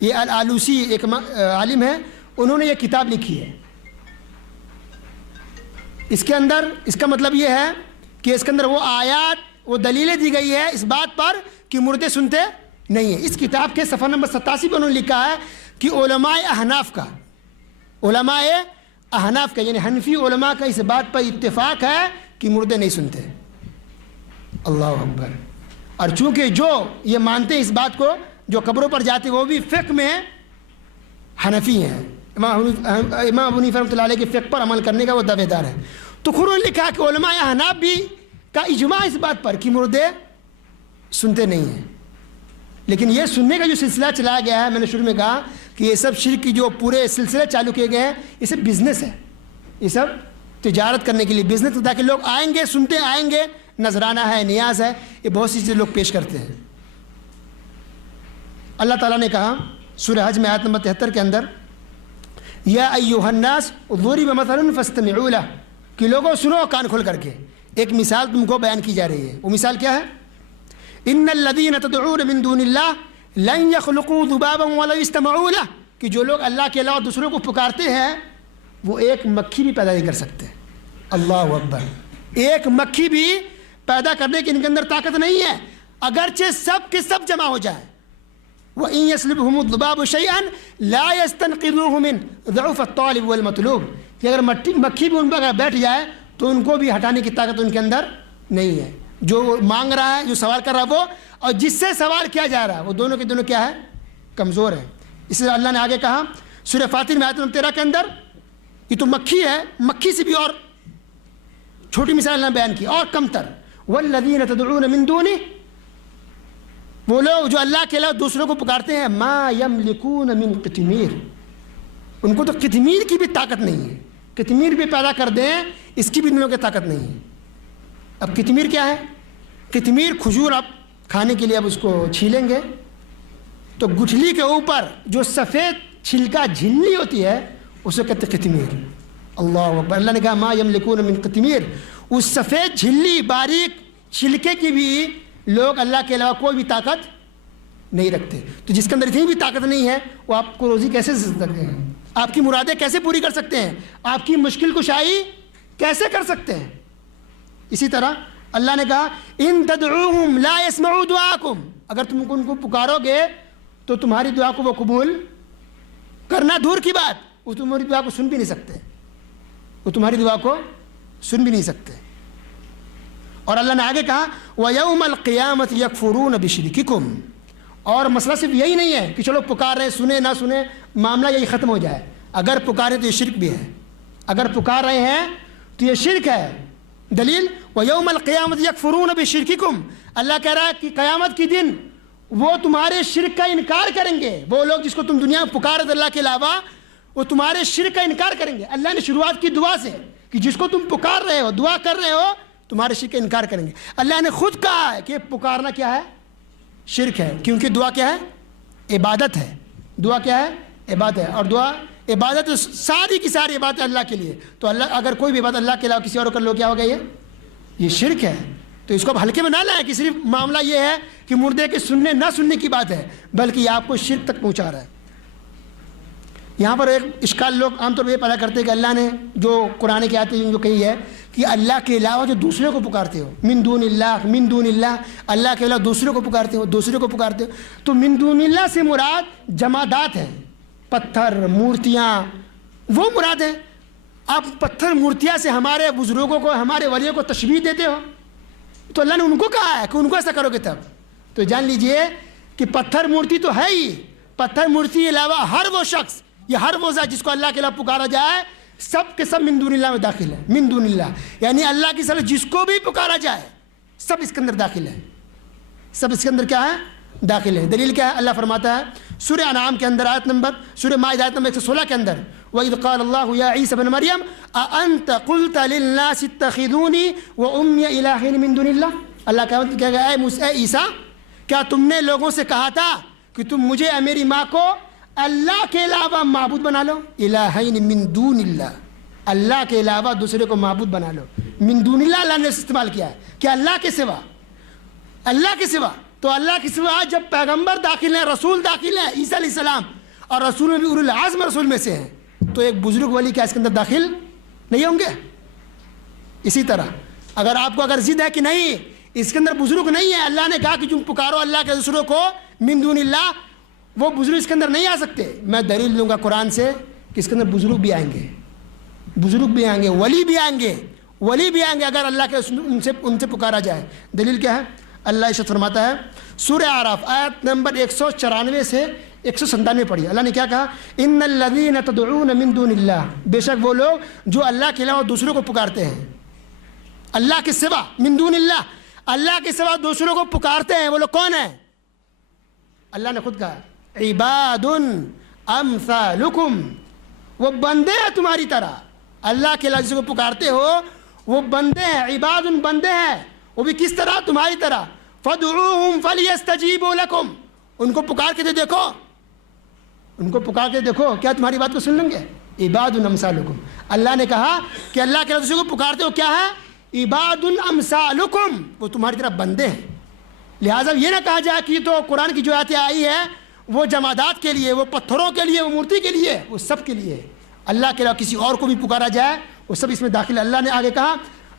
یہ الآلوسی ایک عالم ہے، انہوں نے یہ کتاب لکھی ہے. اس کے اندر اس کا مطلب یہ ہے کہ اس کے اندر وہ آیات، وہ دلیلیں دی گئی ہے اس بات پر کہ مردے سنتے نہیں ہیں. اس کتاب کے صفحہ نمبر 87 پہ انہوں نے لکھا ہے کہ علماء احناف کا یعنی حنفی علماء کا اس بات پر اتفاق ہے کہ مردے نہیں سنتے. اللہ اکبر. اور چونکہ جو یہ مانتے ہیں اس بات کو، جو قبروں پر جاتے وہ بھی فقہ میں حنفی ہیں، امام ابو حنیفہ رحمۃ اللہ علیہ کے فقہ پر عمل کرنے کا وہ دعوے دار ہے. تو انہوں نے لکھا کہ علماء احناف بھی کا اجماع اس بات پر کہ مردے سنتے نہیں ہیں. لیکن یہ سننے کا جو سلسلہ چلایا گیا ہے، میں نے شروع میں کہا کہ یہ سب شرک کی جو پورے سلسلے چالو کیے گئے ہیں، یہ سب بزنس ہے، یہ سب تجارت کرنے کے لیے بزنس، تاکہ لوگ آئیں گے، سنتے آئیں گے، نذرانہ ہے، نیاز ہے، یہ بہت سی چیزیں لوگ پیش کرتے ہیں. اللہ تعالیٰ نے کہا سورہ حج میں آیت نمبر 73 کے اندر، یا ایھا الناس ضرب مثل فاستمعوا لہ، کہ لوگوں سنو کان کھول کر کے. ایک مثال تم کو بیان کی جا رہی ہے. وہ مثال کیا ہے؟ ان الذین تدعون من دون اللہ لن یخلقوا ذبابا ولو اجتمعوا لہ، کہ جو لوگ اللہ کے علاوہ دوسروں کو پکارتے ہیں وہ ایک مکھی بھی پیدا نہیں کر سکتے. اللہ اکبر. ایک مکھی بھی پیدا کرنے کی ان کے اندر طاقت نہیں ہے، اگرچہ سب کے سب جمع ہو جائیں. وَإِن يَسْلُبْهُمُ الذُّبَابُ شَيْئًا لَا يَسْتَنْقِذُوهُ مِنْهُ ضَعُفَ الطَّالِبُ وَالْمَطْلُوبُ کہ اگر مکھی بھی ان پر بیٹھ جائے تو ان کو بھی ہٹانے کی طاقت ان کے اندر نہیں ہے. جو مانگ رہا ہے، جو سوال کر رہا ہے وہ، اور جس سے سوال کیا جا رہا ہے، وہ دونوں کے دونوں کیا ہے؟ کمزور ہیں. اس لیے اللہ نے آگے کہا سورہ فاطر میں آیت نمبر 13 کے اندر، یہ تو مکھی ہے، مکھی سے بھی اور چھوٹی مثال اللہ نے بیان کی اور کم تر. والذین تدعون من دونہ، وہ لوگ جو اللہ کے علاوہ دوسروں کو پکارتے ہیں، ما یملکون من قطمیر، ان کو تو قطمیر کی بھی طاقت نہیں ہے. قطمیر بھی پیدا کر دیں اس کی بھی ان لوگوں کی طاقت نہیں ہے. اب قطمیر کیا ہے؟ قطمیر کھجور آپ کھانے کے لیے اب اس کو چھیلیں گے تو گٹھلی کے اوپر جو سفید چھلکا جھلی ہوتی ہے اسے کہتے ہیں قطمیر. اللہ اکبر. اللہ نے کہا ما یملکون من قطمیر، اس سفید جھلی باریک چھلکے کی بھی لوگ اللہ کے علاوہ کوئی بھی طاقت نہیں رکھتے. تو جس کے اندر اتنی بھی طاقت نہیں ہے وہ آپ کو روزی کیسے دے سکتے ہیں؟ آپ کی مرادیں کیسے پوری کر سکتے ہیں؟ آپ کی مشکل کشائی کیسے کر سکتے ہیں؟ اسی طرح اللہ نے کہا ان تدعوہم لا يسمعوا دعاکم، اگر تم ان کو پکارو گے تو تمہاری دعا کو وہ قبول کرنا دور کی بات، وہ تمہاری دعا کو سن بھی نہیں سکتے، وہ تمہاری دعا کو سن بھی نہیں سکتے. اور اللہ نے آگے کہا وَيَوْمَ الْقِيَامَةِ يَكْفُرُونَ بِشِرْكِكُمْ، اور مسئلہ صرف یہی نہیں ہے کہ چلو پکار رہے سنیں نہ سنیں معاملہ یہی ختم ہو جائے. اگر پکارے تو یہ شرک بھی ہے، اگر پکار رہے ہیں تو یہ شرک ہے. دلیل وَيَوْمَ الْقِيَامَةِ يَكْفُرُونَ بِشِرْكِكُمْ، اللہ کہہ رہا ہے کہ قیامت کی دن وہ تمہارے شرک کا انکار کریں گے. وہ لوگ جس کو تم دنیا میں پکار رہے اللہ کے علاوہ وہ تمہارے شرک کا انکار کریں گے. اللہ نے شروعات کی دعا سے کہ جس کو تم پکار رہے ہو دعا کر رہے ہو تمہارے شرک کا انکار کریں گے. اللہ نے خود کہا ہے کہ پکارنا کیا ہے؟ شرک ہے، کیونکہ دعا کیا ہے؟ عبادت ہے. دعا کیا ہے؟ عبادت ہے. اور دعا عبادت ساری کی ساری عبادت اللہ کے لیے. تو اللہ اگر کوئی بھی عبادت اللہ کے علاوہ کسی اور کر لو کیا ہوگا؟ یہ شرک ہے. تو اس کو اب ہلکے میں نہ لائیں کہ صرف معاملہ یہ ہے کہ مردے کے سننے نہ سننے کی بات ہے، بلکہ یہ آپ کو شرک تک پہنچا رہا ہے. یہاں پر ایک اشکال لوگ عام طور پر یہ پیدا کرتے ہیں کہ اللہ نے جو قرآن کی آیتیں جو کہی ہے کہ اللہ کے علاوہ جو دوسرے کو پکارتے ہو، من دون اللہ، من دون اللہ، اللہ کے علاوہ دوسرے کو پکارتے ہو، دوسرے کو پکارتے ہو. تو من دون اللہ سے مراد جمادات ہیں، پتھر مورتیاں وہ مراد ہیں. آپ پتھر مورتیاں سے ہمارے بزرگوں کو ہمارے ولیوں کو تشبیہ دیتے ہو، تو اللہ نے ان کو کہا ہے کہ ان کو ایسا کرو گے تب. تو جان لیجئے کہ پتھر مورتی تو ہے ہی، پتھر مورتی کے علاوہ ہر وہ شخص یا ہر وہ ذات جس کو اللہ کے علاوہ پکارا جائے سب کے سب من دون اللہ میں داخل ہے. من دون اللہ یعنی اللہ کی سب جس کو بھی پکارا جائے سب اس کے اندر داخل ہے. سب اس کے اندر کیا ہے؟ داخل ہے. دلیل کیا ہے؟ اللہ فرماتا ہے سورہ انعام کے اندر آیت نمبر سورہ مائدہ آیت نمبر 116 کے اندر وَإِذْ قَالَ اللَّهُ يَا عِيسَى ابْنَ مَرْيَمَ أَأَنْتَ قُلْتَ لِلنَّاسِ اتَّخِذُونِي وَأُمِّيَ إِلَٰهَيْنِ مِن دُونِ اللَّهِ. اللہ کہہ گیا اے عیسیٰ کیا تم نے لوگوں سے کہا تھا کہ تم مجھے اور میری ماں کو اللہ کے علاوہ معبود بنا لو؟ الہین من دون اللہ، اللہ کے علاوہ دوسرے کو معبود بنا لو. من دون اللہ اللہ نے استعمال کیا ہے کہ اللہ کے سوا، اللہ کے سوا. تو اللہ کے سوا جب پیغمبر داخل ہیں، رسول داخل ہیں، عیسیٰ علیہ السلام، اور رسول میں بھی اولو العزم رسول میں سے ہیں، تو ایک بزرگ ولی کیا اس کے اندر داخل نہیں ہوں گے؟ اسی طرح اگر آپ کو اگر ضد ہے کہ نہیں اس کے اندر بزرگ نہیں ہے، اللہ نے کہا کہ تم پکارو اللہ کے دوسروں کو من دون اللہ، وہ بزرگ اس کے اندر نہیں آ سکتے. میں دلیل دوں گا قرآن سے کہ اس کے اندر بزرگ بھی آئیں گے، بزرگ بھی آئیں گے، ولی بھی آئیں گے، ولی بھی آئیں گے اگر اللہ کے ان سے پکارا جائے. دلیل کیا ہے؟ اللہ ارشاد فرماتا ہے سورہ اعراف آیت نمبر 194 سے 197 پڑھی. اللہ نے کیا کہا؟ ان الذین تدعون من دون اللہ، بے شک وہ لوگ جو اللہ کے علاوہ دوسروں کو پکارتے ہیں، اللہ کے سوا، من دون اللہ، اللہ کے سوا دوسروں کو پکارتے ہیں، وہ لوگ کون ہیں؟ اللہ نے خود کہا عباد امثالکم، وہ بندے ہیں تمہاری طرح. اللہ کے علاوہ جس کو پکارتے ہو وہ بندے ہیں، عباد بندے ہیں، وہ بھی کس طرح؟ تمہاری طرح. فادعوہم فلیستجیبوا لکم، ان کو پکار کے دیکھو، ان کو پکار کے دیکھو کیا تمہاری بات کو سن لیں گے؟ عباد امثالکم. اللہ نے کہا کہ اللہ کے علاوہ جس کو پکارتے ہو کیا ہے؟ عباد امثالکم، وہ تمہاری طرح بندے ہیں. لہٰذا یہ نہ کہا جائے کہ یہ تو قرآن کی جو آیتیں آئی ہے وہ جمادات کے لیے، وہ پتھروں کے لیے، وہ مورتی کے لیے، وہ سب کے لیے. اللہ کے علاوہ کسی اور کو بھی پکارا جائے وہ سب اس میں داخل ہے. اللہ نے آگے کہا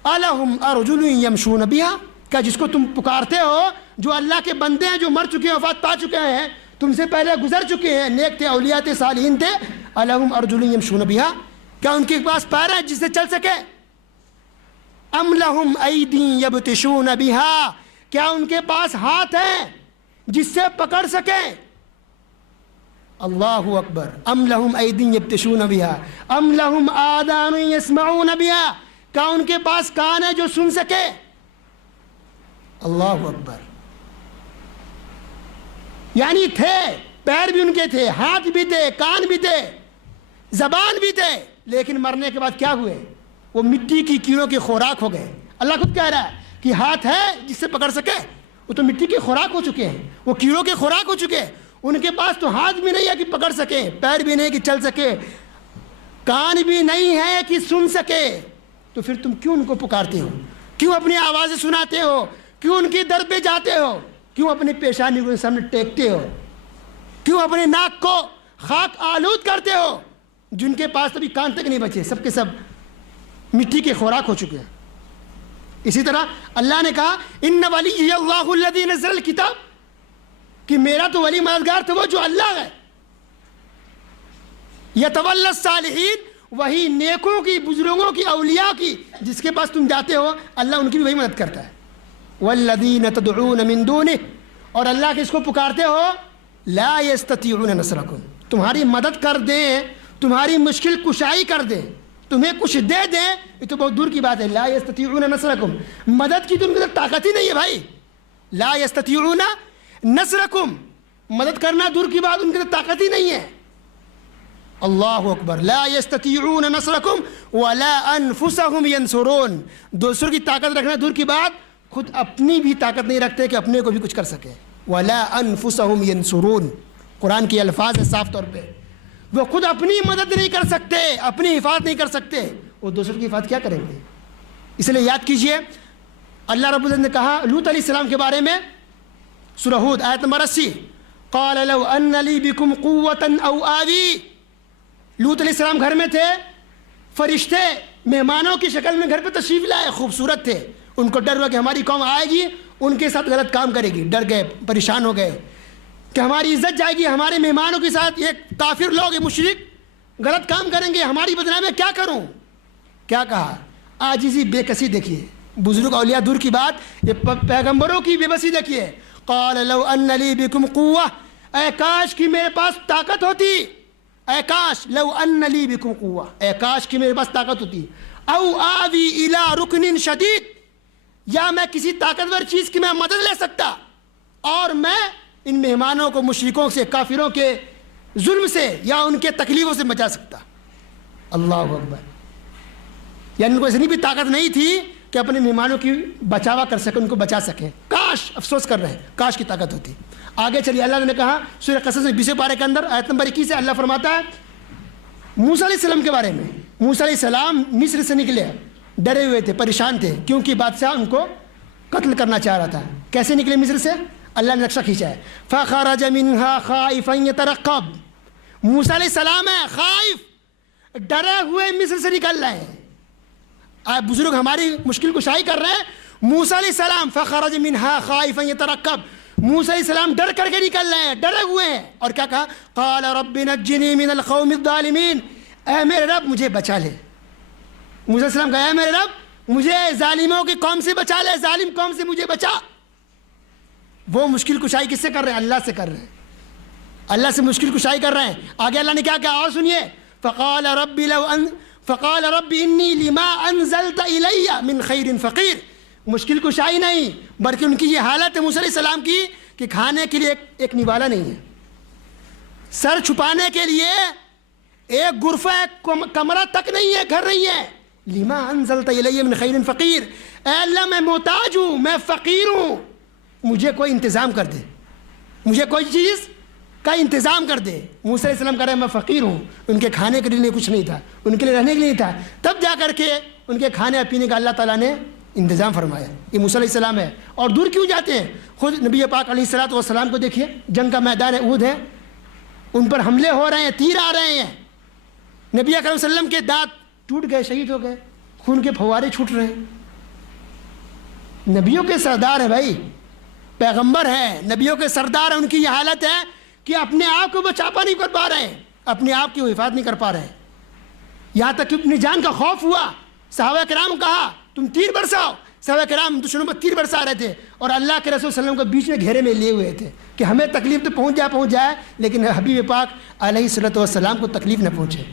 الہم ارجل یمشون بہا، کیا جس کو تم پکارتے ہو جو اللہ کے بندے ہیں جو مر چکے ہیں، وفات پا چکے ہیں، تم سے پہلے گزر چکے ہیں، نیک تھے، اولیاء تھے، صالحین تھے. الہم ارجل یمشون بہا، کیا ان کے پاس پیر ہیں جس سے چل سکے؟ ام لہم ایدی یبطشون بہا، کیا ان کے پاس ہاتھ ہیں جس سے پکڑ سکیں؟ اللہ اکبر. ام لہم ایدی یبطشون بہا ام لہم آذان یسمعون بہا، کیا ان کے پاس کان ہے جو سن سکے؟ اللہ اکبر. یعنی تھے، پیر بھی ان کے تھے، ہاتھ بھی تھے، کان بھی تھے، زبان بھی تھے، لیکن مرنے کے بعد کیا ہوئے؟ وہ مٹی کی کیڑوں کی خوراک ہو گئے. اللہ خود کہہ رہا ہے کہ ہاتھ ہے جس سے پکڑ سکے، وہ تو مٹی کی خوراک ہو چکے ہیں، وہ کیڑوں کی خوراک ہو چکے ہیں. ان کے پاس تو ہاتھ بھی نہیں ہے کہ پکڑ سکے، پیر بھی نہیں کہ چل سکے، کان بھی نہیں ہے کہ سن سکے. تو پھر تم کیوں ان کو پکارتے ہو؟ کیوں اپنی آوازیں سناتے ہو؟ کیوں ان کی در پہ جاتے ہو؟ کیوں اپنی پیشانی کو سامنے ٹیکتے ہو؟ کیوں اپنے ناک کو خاک آلود کرتے ہو؟ جن کے پاس ابھی کان تک نہیں بچے، سب کے سب مٹی کے خوراک ہو چکے ہیں. اسی طرح اللہ نے کہا ان ولی اللہ الذی نزل الکتاب، کہ میرا تو ولی مددگار تو وہ جو اللہ ہے. یتولی الصالحین، وہی نیکوں کی، بزرگوں کی، اولیاء کی جس کے پاس تم جاتے ہو، اللہ ان کی بھی وہی مدد کرتا ہے. والذین تدعون من دونہ، اور اللہ کس کو پکارتے ہو؟ لا یستطیعون نصرکم، تمہاری مدد کر دیں، تمہاری مشکل کشائی کر دیں، تمہیں کچھ دے دیں، یہ تو بہت دور کی بات ہے. لا یستطیعون نصرکم، مدد کی تو ان کے اندر طاقت ہی نہیں ہے بھائی. لا یستطیعون نصرکم، مدد کرنا دور کی بات، ان کے اندر طاقت ہی نہیں ہے. اللہ اکبر. لا یستطیعون نصرکم ولا انفسهم ینصرون، دوسروں کی طاقت رکھنا دور کی بات، خود اپنی بھی طاقت نہیں رکھتے کہ اپنے کو بھی کچھ کر سکے. ولا انفسهم ینصرون، قرآن کے الفاظ ہے صاف طور پہ. وہ خود اپنی مدد نہیں کر سکتے، اپنی حفاظت نہیں کر سکتے، وہ دوسروں کی حفاظت کیا کریں گے؟ اس لیے یاد کیجئے اللہ رب العزت نے کہا لوط علیہ السلام کے بارے میں، سورہ ہود آیت نمبر 80، قال لو ان لی بکم قوة او آوی. لوط علیہ السلام گھر میں تھے، فرشتے مہمانوں کی شکل میں گھر پہ تشریف لائے، خوبصورت تھے. ان کو ڈر ہوا کہ ہماری قوم آئے گی، ان کے ساتھ غلط کام کرے گی، ڈر گئے، پریشان ہو گئے کہ ہماری عزت جائے گی، ہمارے مہمانوں کے ساتھ یہ کافر لوگ، یہ مشرک غلط کام کریں گے، ہماری بدنامی میں کیا کروں؟ کیا کہا؟ عاجزی، بے کسی دیکھیے، بزرگ اولیاء دور کی بات، یہ پیغمبروں کی بے بسی دیکھیے. قال لو ان لی بکم قوة، اے کاش کہ میرے پاس طاقت ہوتی، اے کاش، لو ان لی بکم قوة، اے کاش کہ میرے پاس طاقت ہوتی، او آوی الی رکن شدید، یا میں کسی طاقتور چیز کی میں مدد لے سکتا اور میں ان مہمانوں کو مشرکوں سے، کافروں کے ظلم سے یا ان کے تکلیفوں سے بچا سکتا. اللہ اکبر. یعنی ان کو اتنی بھی طاقت نہیں تھی کہ اپنے مہمانوں کی بچاوا کر سکے، ان کو بچا سکے. کاش، افسوس کر رہے ہیں، کاش کی طاقت ہوتی. آگے چلیے، اللہ نے کہا سورہ قصص میں 20 پارے کے اندر آیت نمبر 21 سے اللہ فرماتا ہے موسیٰ علیہ السلام کے بارے میں. موسیٰ علیہ السلام مصر سے نکلے، ڈرے ہوئے تھے، پریشان تھے، کیونکہ بادشاہ ان کو قتل کرنا چاہ رہا تھا. کیسے نکلے مصر سے؟ اللہ نے نقشہ کھینچا ہے. فخرج منها خائفا يترقب، موسیٰ علیہ السلام ہے خائف، ڈرے ہوئے مصر سے نکل رہے ہیں. آپ بزرگ ہماری مشکل کشائی کر رہے ہیں. موسیٰ علیہ السلام فخرج منها خائفا يترقب، موسیٰ علیہ السلام ڈر کر کے نکل رہے ہیں، ڈرے ہوئے ہیں. اور کیا کہا؟ قال رب نجنی من القوم الظالمین، اے میرے رب مجھے بچا لے. موسیٰ علیہ السلام کہا اے میرے رب مجھے ظالموں کی قوم سے بچا لے، ظالم قوم سے مجھے بچا. وہ مشکل کشائی کس سے کر رہے ہیں؟ اللہ سے کر رہے ہیں، اللہ سے مشکل کشائی کر رہے ہیں. آگے اللہ نے کیا کہا اور سنیے، فقال رب انی لما انزلت الی من خیر فقیر. مشکل کشائی نہیں بلکہ ان کی یہ حالت ہے موسیٰ علیہ السلام کی کہ کھانے کے لیے ایک نوالا نہیں ہے، سر چھپانے کے لیے ایک غرفہ، کمرہ تک نہیں ہے، گھر نہیں ہے. لما انزلت الی من خیر فقیر، اے اللہ میں محتاج ہوں، میں فقیر ہوں، مجھے کوئی انتظام کر دے، مجھے کوئی چیز کا انتظام کر دے. موسیٰ علیہ السلام کہہ رہے ہیں میں فقیر ہوں. ان کے کھانے کے لیے کچھ نہیں تھا، ان کے لیے رہنے کے لیے نہیں تھا. تب جا کر کے ان کے کھانے اور پینے کا اللہ تعالیٰ نے انتظام فرمایا. یہ موسیٰ علیہ السلام ہے. اور دور کیوں جاتے ہیں؟ خود نبی پاک علیہ الصلوۃ والسلام کو دیکھیے، جنگ کا میدان احد ہے، ان پر حملے ہو رہے ہیں، تیر آ رہے ہیں، نبی اکرم صلی اللہ علیہ وسلم کے دانت ٹوٹ گئے، شہید ہو گئے، خون کے پھوارے چھوٹ رہے ہیں. نبیوں کے سردار ہیں بھائی، پیغمبر ہیں، نبیوں کے سردار ہیں، ان کی یہ حالت ہے کہ اپنے آپ کو وہ چاپا نہیں کر پا رہے ہیں، اپنے آپ کی وہ حفاظت نہیں کر پا رہے ہیں، یہاں تک کہ اپنی جان کا خوف ہوا۔ صحابہ کرام کہا تم تیر برساؤ، صحابہ کرام دشمنوں پر تیر برسا رہے تھے، اور اللہ کے رسول صلی اللہ علیہ وسلم کو بیچ میں گھیرے میں لیے ہوئے تھے کہ ہمیں تکلیف تو پہنچ جائے لیکن حبیب پاک علیہ الصلوۃ والسلام کو تکلیف نہ پہنچے۔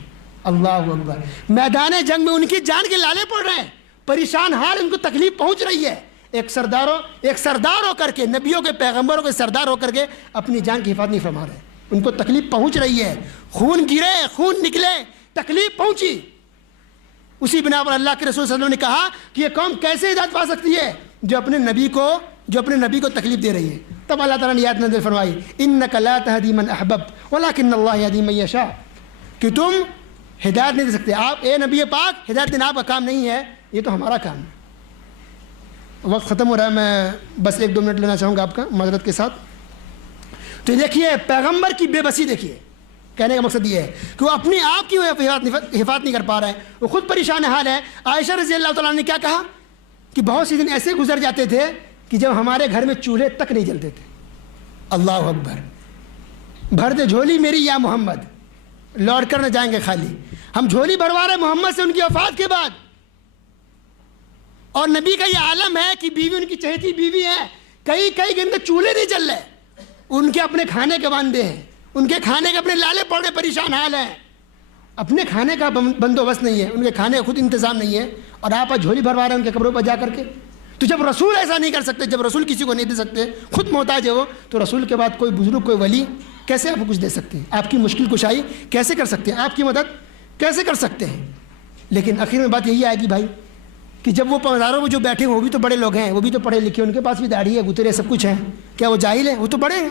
اللہ اکبر، میدان جنگ میں ان کی جان کے لالے پڑ رہے ہیں، پریشان حال، ان کو تکلیف پہنچ رہی ہے، ایک سردار ہو کر کے، نبیوں کے پیغمبروں کے سردار ہو کر کے اپنی جان کی حفاظت نہیں فرما رہے، ان کو تکلیف پہنچ رہی ہے، خون گرے، خون نکلے، تکلیف پہنچی۔ اسی بنا پر اللہ کے رسول صلی اللہ علیہ وسلم نے کہا کہ یہ قوم کیسے ہدایت پا سکتی ہے جو اپنے نبی کو تکلیف دے رہی ہے۔ تب اللہ تعالیٰ نے آیت نازل فرمائی انک لا تہدی من احببت ولکن اللہ یہدی من یشاء، کہ تم ہدایت نہیں دے سکتے، آپ اے نبی پاک ہدایت دینا آپ کا کام نہیں ہے، یہ تو ہمارا کام ہے۔ وقت ختم ہو رہا ہے، میں بس 1-2 منٹ لینا چاہوں گا آپ کا معذرت کے ساتھ۔ تو دیکھیے پیغمبر کی بے بسی، دیکھیے کہنے کا مقصد یہ ہے کہ وہ اپنے آپ کی حفاظت نہیں کر پا رہے ہیں، وہ خود پریشان حال ہے۔ عائشہ رضی اللہ تعالیٰ نے کیا کہا کہ بہت سی دن ایسے گزر جاتے تھے کہ جب ہمارے گھر میں چولہے تک نہیں جلتے تھے۔ اللہ اکبر، بھر دے جھولی میری یا محمد، لوٹ کر نہ جائیں گے خالی۔ ہم جھولی بھروا رہے محمد سے ان کی وفات کے بعد، اور نبی کا یہ عالم ہے کہ بیوی ان کی چہیتی بیوی ہے، کئی کے اندر چولہے نہیں چل رہے، ان کے اپنے کھانے کے باندھے ہیں، ان کے کھانے کے اپنے لالے پڑے، پریشان حال ہیں، اپنے کھانے کا بندوبست نہیں ہے، ان کے کھانے کا خود انتظام نہیں ہے، اور آپ جھولی بھروا رہے ہیں ان کے قبروں پر جا کر کے۔ تو جب رسول ایسا نہیں کر سکتے، جب رسول کسی کو نہیں دے سکتے، خود محتاج ہے وہ، تو رسول کے بعد کوئی بزرگ، کوئی ولی کیسے آپ کو کچھ دے سکتے ہیں؟ آپ کی مشکل کشائی کیسے کر سکتے ہیں؟ آپ کی مدد کیسے کر سکتے ہیں؟ لیکن آخر میں بات یہی آئے گی بھائی کہ جب وہ پنزاروں میں جو بیٹھے ہیں وہ بھی تو بڑے لوگ ہیں، وہ بھی تو پڑھے لکھے، ان کے پاس بھی داڑھی ہے، گترے، سب کچھ ہیں، کیا وہ جاہل ہیں؟ وہ تو بڑے ہیں،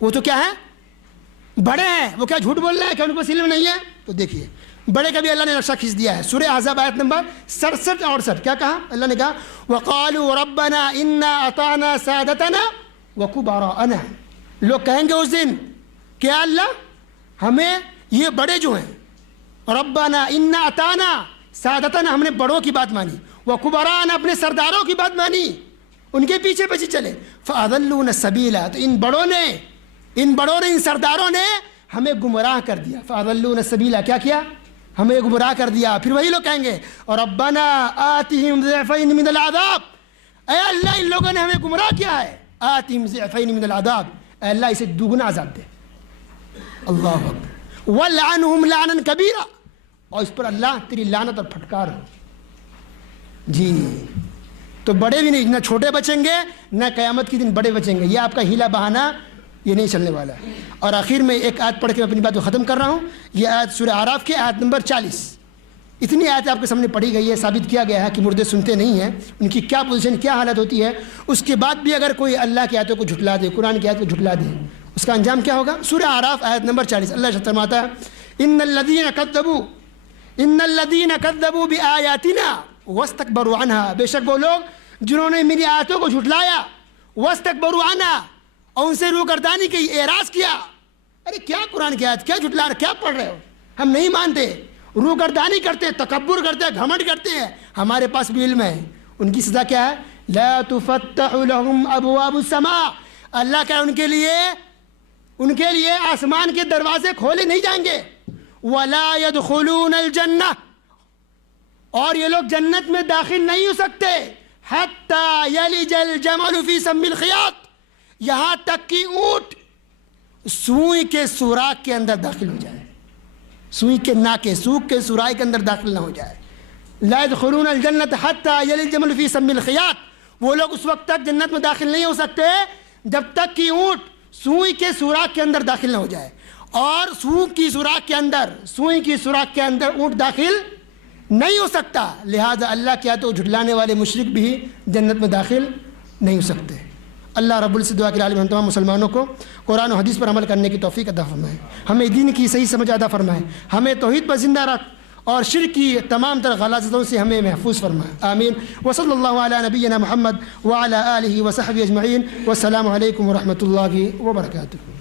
وہ تو کیا ہیں؟ بڑے ہیں، وہ کیا جھوٹ بول رہے ہیں؟ کیا ان کو علم نہیں ہے؟ تو دیکھیے بڑے کا بھی اللہ نے نقشہ کھینچ دیا ہے۔ سورہ احزاب آیت نمبر 67 اور 68 کیا کہا اللہ نے؟ کہا وَقَالُوا رَبَّنَا إِنَّا أَطَعْنَا سَادَتَنَا وَكُبَرَاءَنَا، لوگ کہیں گے اس دن کہ اللہ ہمیں یہ بڑے جو ہیں، ربنا انا اطعنا سادتنا، ہم نے بڑوں کی بات مانی، وکبراءنا، اپنے سرداروں کی بات مانی، ان کے پیچھے پیچھے چلے، فاضلونا السبیل، تو ان بڑوں نے ان سرداروں نے ہمیں گمراہ کر دیا۔ فاضلونا السبیل، کیا کیا؟ ہمیں گمراہ کر دیا۔ پھر وہی لوگ کہیں گے اور ربنا آتہم ضعفین من العذاب، اے اللہ ان لوگوں نے ہمیں گمراہ کیا ہے، آتہم ضعفین من العذاب، اے اللہ اسے دوگنا عذاب دے۔ اللہ اکبر، وَلْعَنْهُمْ لَعْنًا كَبِيرًا، اور اس پر اللہ تیری لعنت اور پھٹکار ہو۔ جی تو بڑے بھی نہیں، نہ چھوٹے بچیں گے، نہ قیامت کے دن بڑے بچیں گے، یہ آپ کا ہیلا بہانہ یہ نہیں چلنے والا ہے۔ اور آخر میں ایک آیت پڑھ کے میں اپنی بات کو ختم کر رہا ہوں، یہ آیت سورہ اعراف کی آیت نمبر 40، اتنی آیت آپ کے سامنے پڑھی گئی ہے، ثابت کیا گیا ہے کہ مردے سنتے نہیں ہیں، ان کی کیا پوزیشن، کیا حالت ہوتی ہے، اس کے بعد بھی اگر کوئی اللہ کی آیتوں کو جھٹلا دے، قرآن کی آیت کو جھٹلا دے، اس کا انجام کیا ہوگا؟ سورہ اعراف آیت نمبر 40 اللہ ارشاد فرماتا ہے ان الذین کذبوا بآیاتنا واستکبروا عنہا، بے شک وہ لوگ جنہوں نے میری آیتوں کو جھٹلایا، واستکبروا عنہا، اور ان سے روگردانی کی، اعراض کیا، ارے کیا قرآن کی آیت، کیا جھٹلا رہے، کیا پڑھ رہے ہو، ہم نہیں مانتے، روگردانی کرتے ہیں، تکبر کرتے ہیں، گھمنڈ کرتے ہیں، ہمارے پاس بھی علم ہے، ان کی سزا کیا ہے؟ لا تفتح لهم ابواب السماء، اللہ کا ان کے لیے آسمان کے دروازے کھولے نہیں جائیں گے، ولا يدخلون الجنہ، اور یہ لوگ جنت میں داخل نہیں ہو سکتے، حتی یلج الجمل فی سم الخیاط، یہاں تک کہ اونٹ سوئی کے سوراخ کے اندر داخل ہو جائے، سوئی کے ناکے، سوک کے سوراخ کے اندر داخل نہ ہو جائے۔ لا يدخلون الجنت حتی یلج الجمل فی سم الخیاط، وہ لوگ اس وقت تک جنت میں داخل نہیں ہو سکتے جب تک کہ اونٹ سوئی کے سوراخ کے اندر داخل نہ ہو جائے، اور سوئی کی سوراخ کے اندر اونٹ داخل نہیں ہو سکتا، لہذا اللہ کیا تو جھٹلانے والے مشرک بھی جنت میں داخل نہیں ہو سکتے۔ اللہ رب العزت دعا کے عالم ہم تمام مسلمانوں کو قرآن و حدیث پر عمل کرنے کی توفیق عطا فرمائے، ہمیں دین کی صحیح سمجھ عطا فرمائے، ہمیں توحید پر زندہ رکھ، اور شرک کی تمام تر غلاظتوں سے ہمیں محفوظ فرمائے، آمین۔ وصلی اللہ علی نبینا محمد وعلی آلہ وصحبہ اجمعین، والسلام علیکم ورحمۃ اللہ وبرکاتہ۔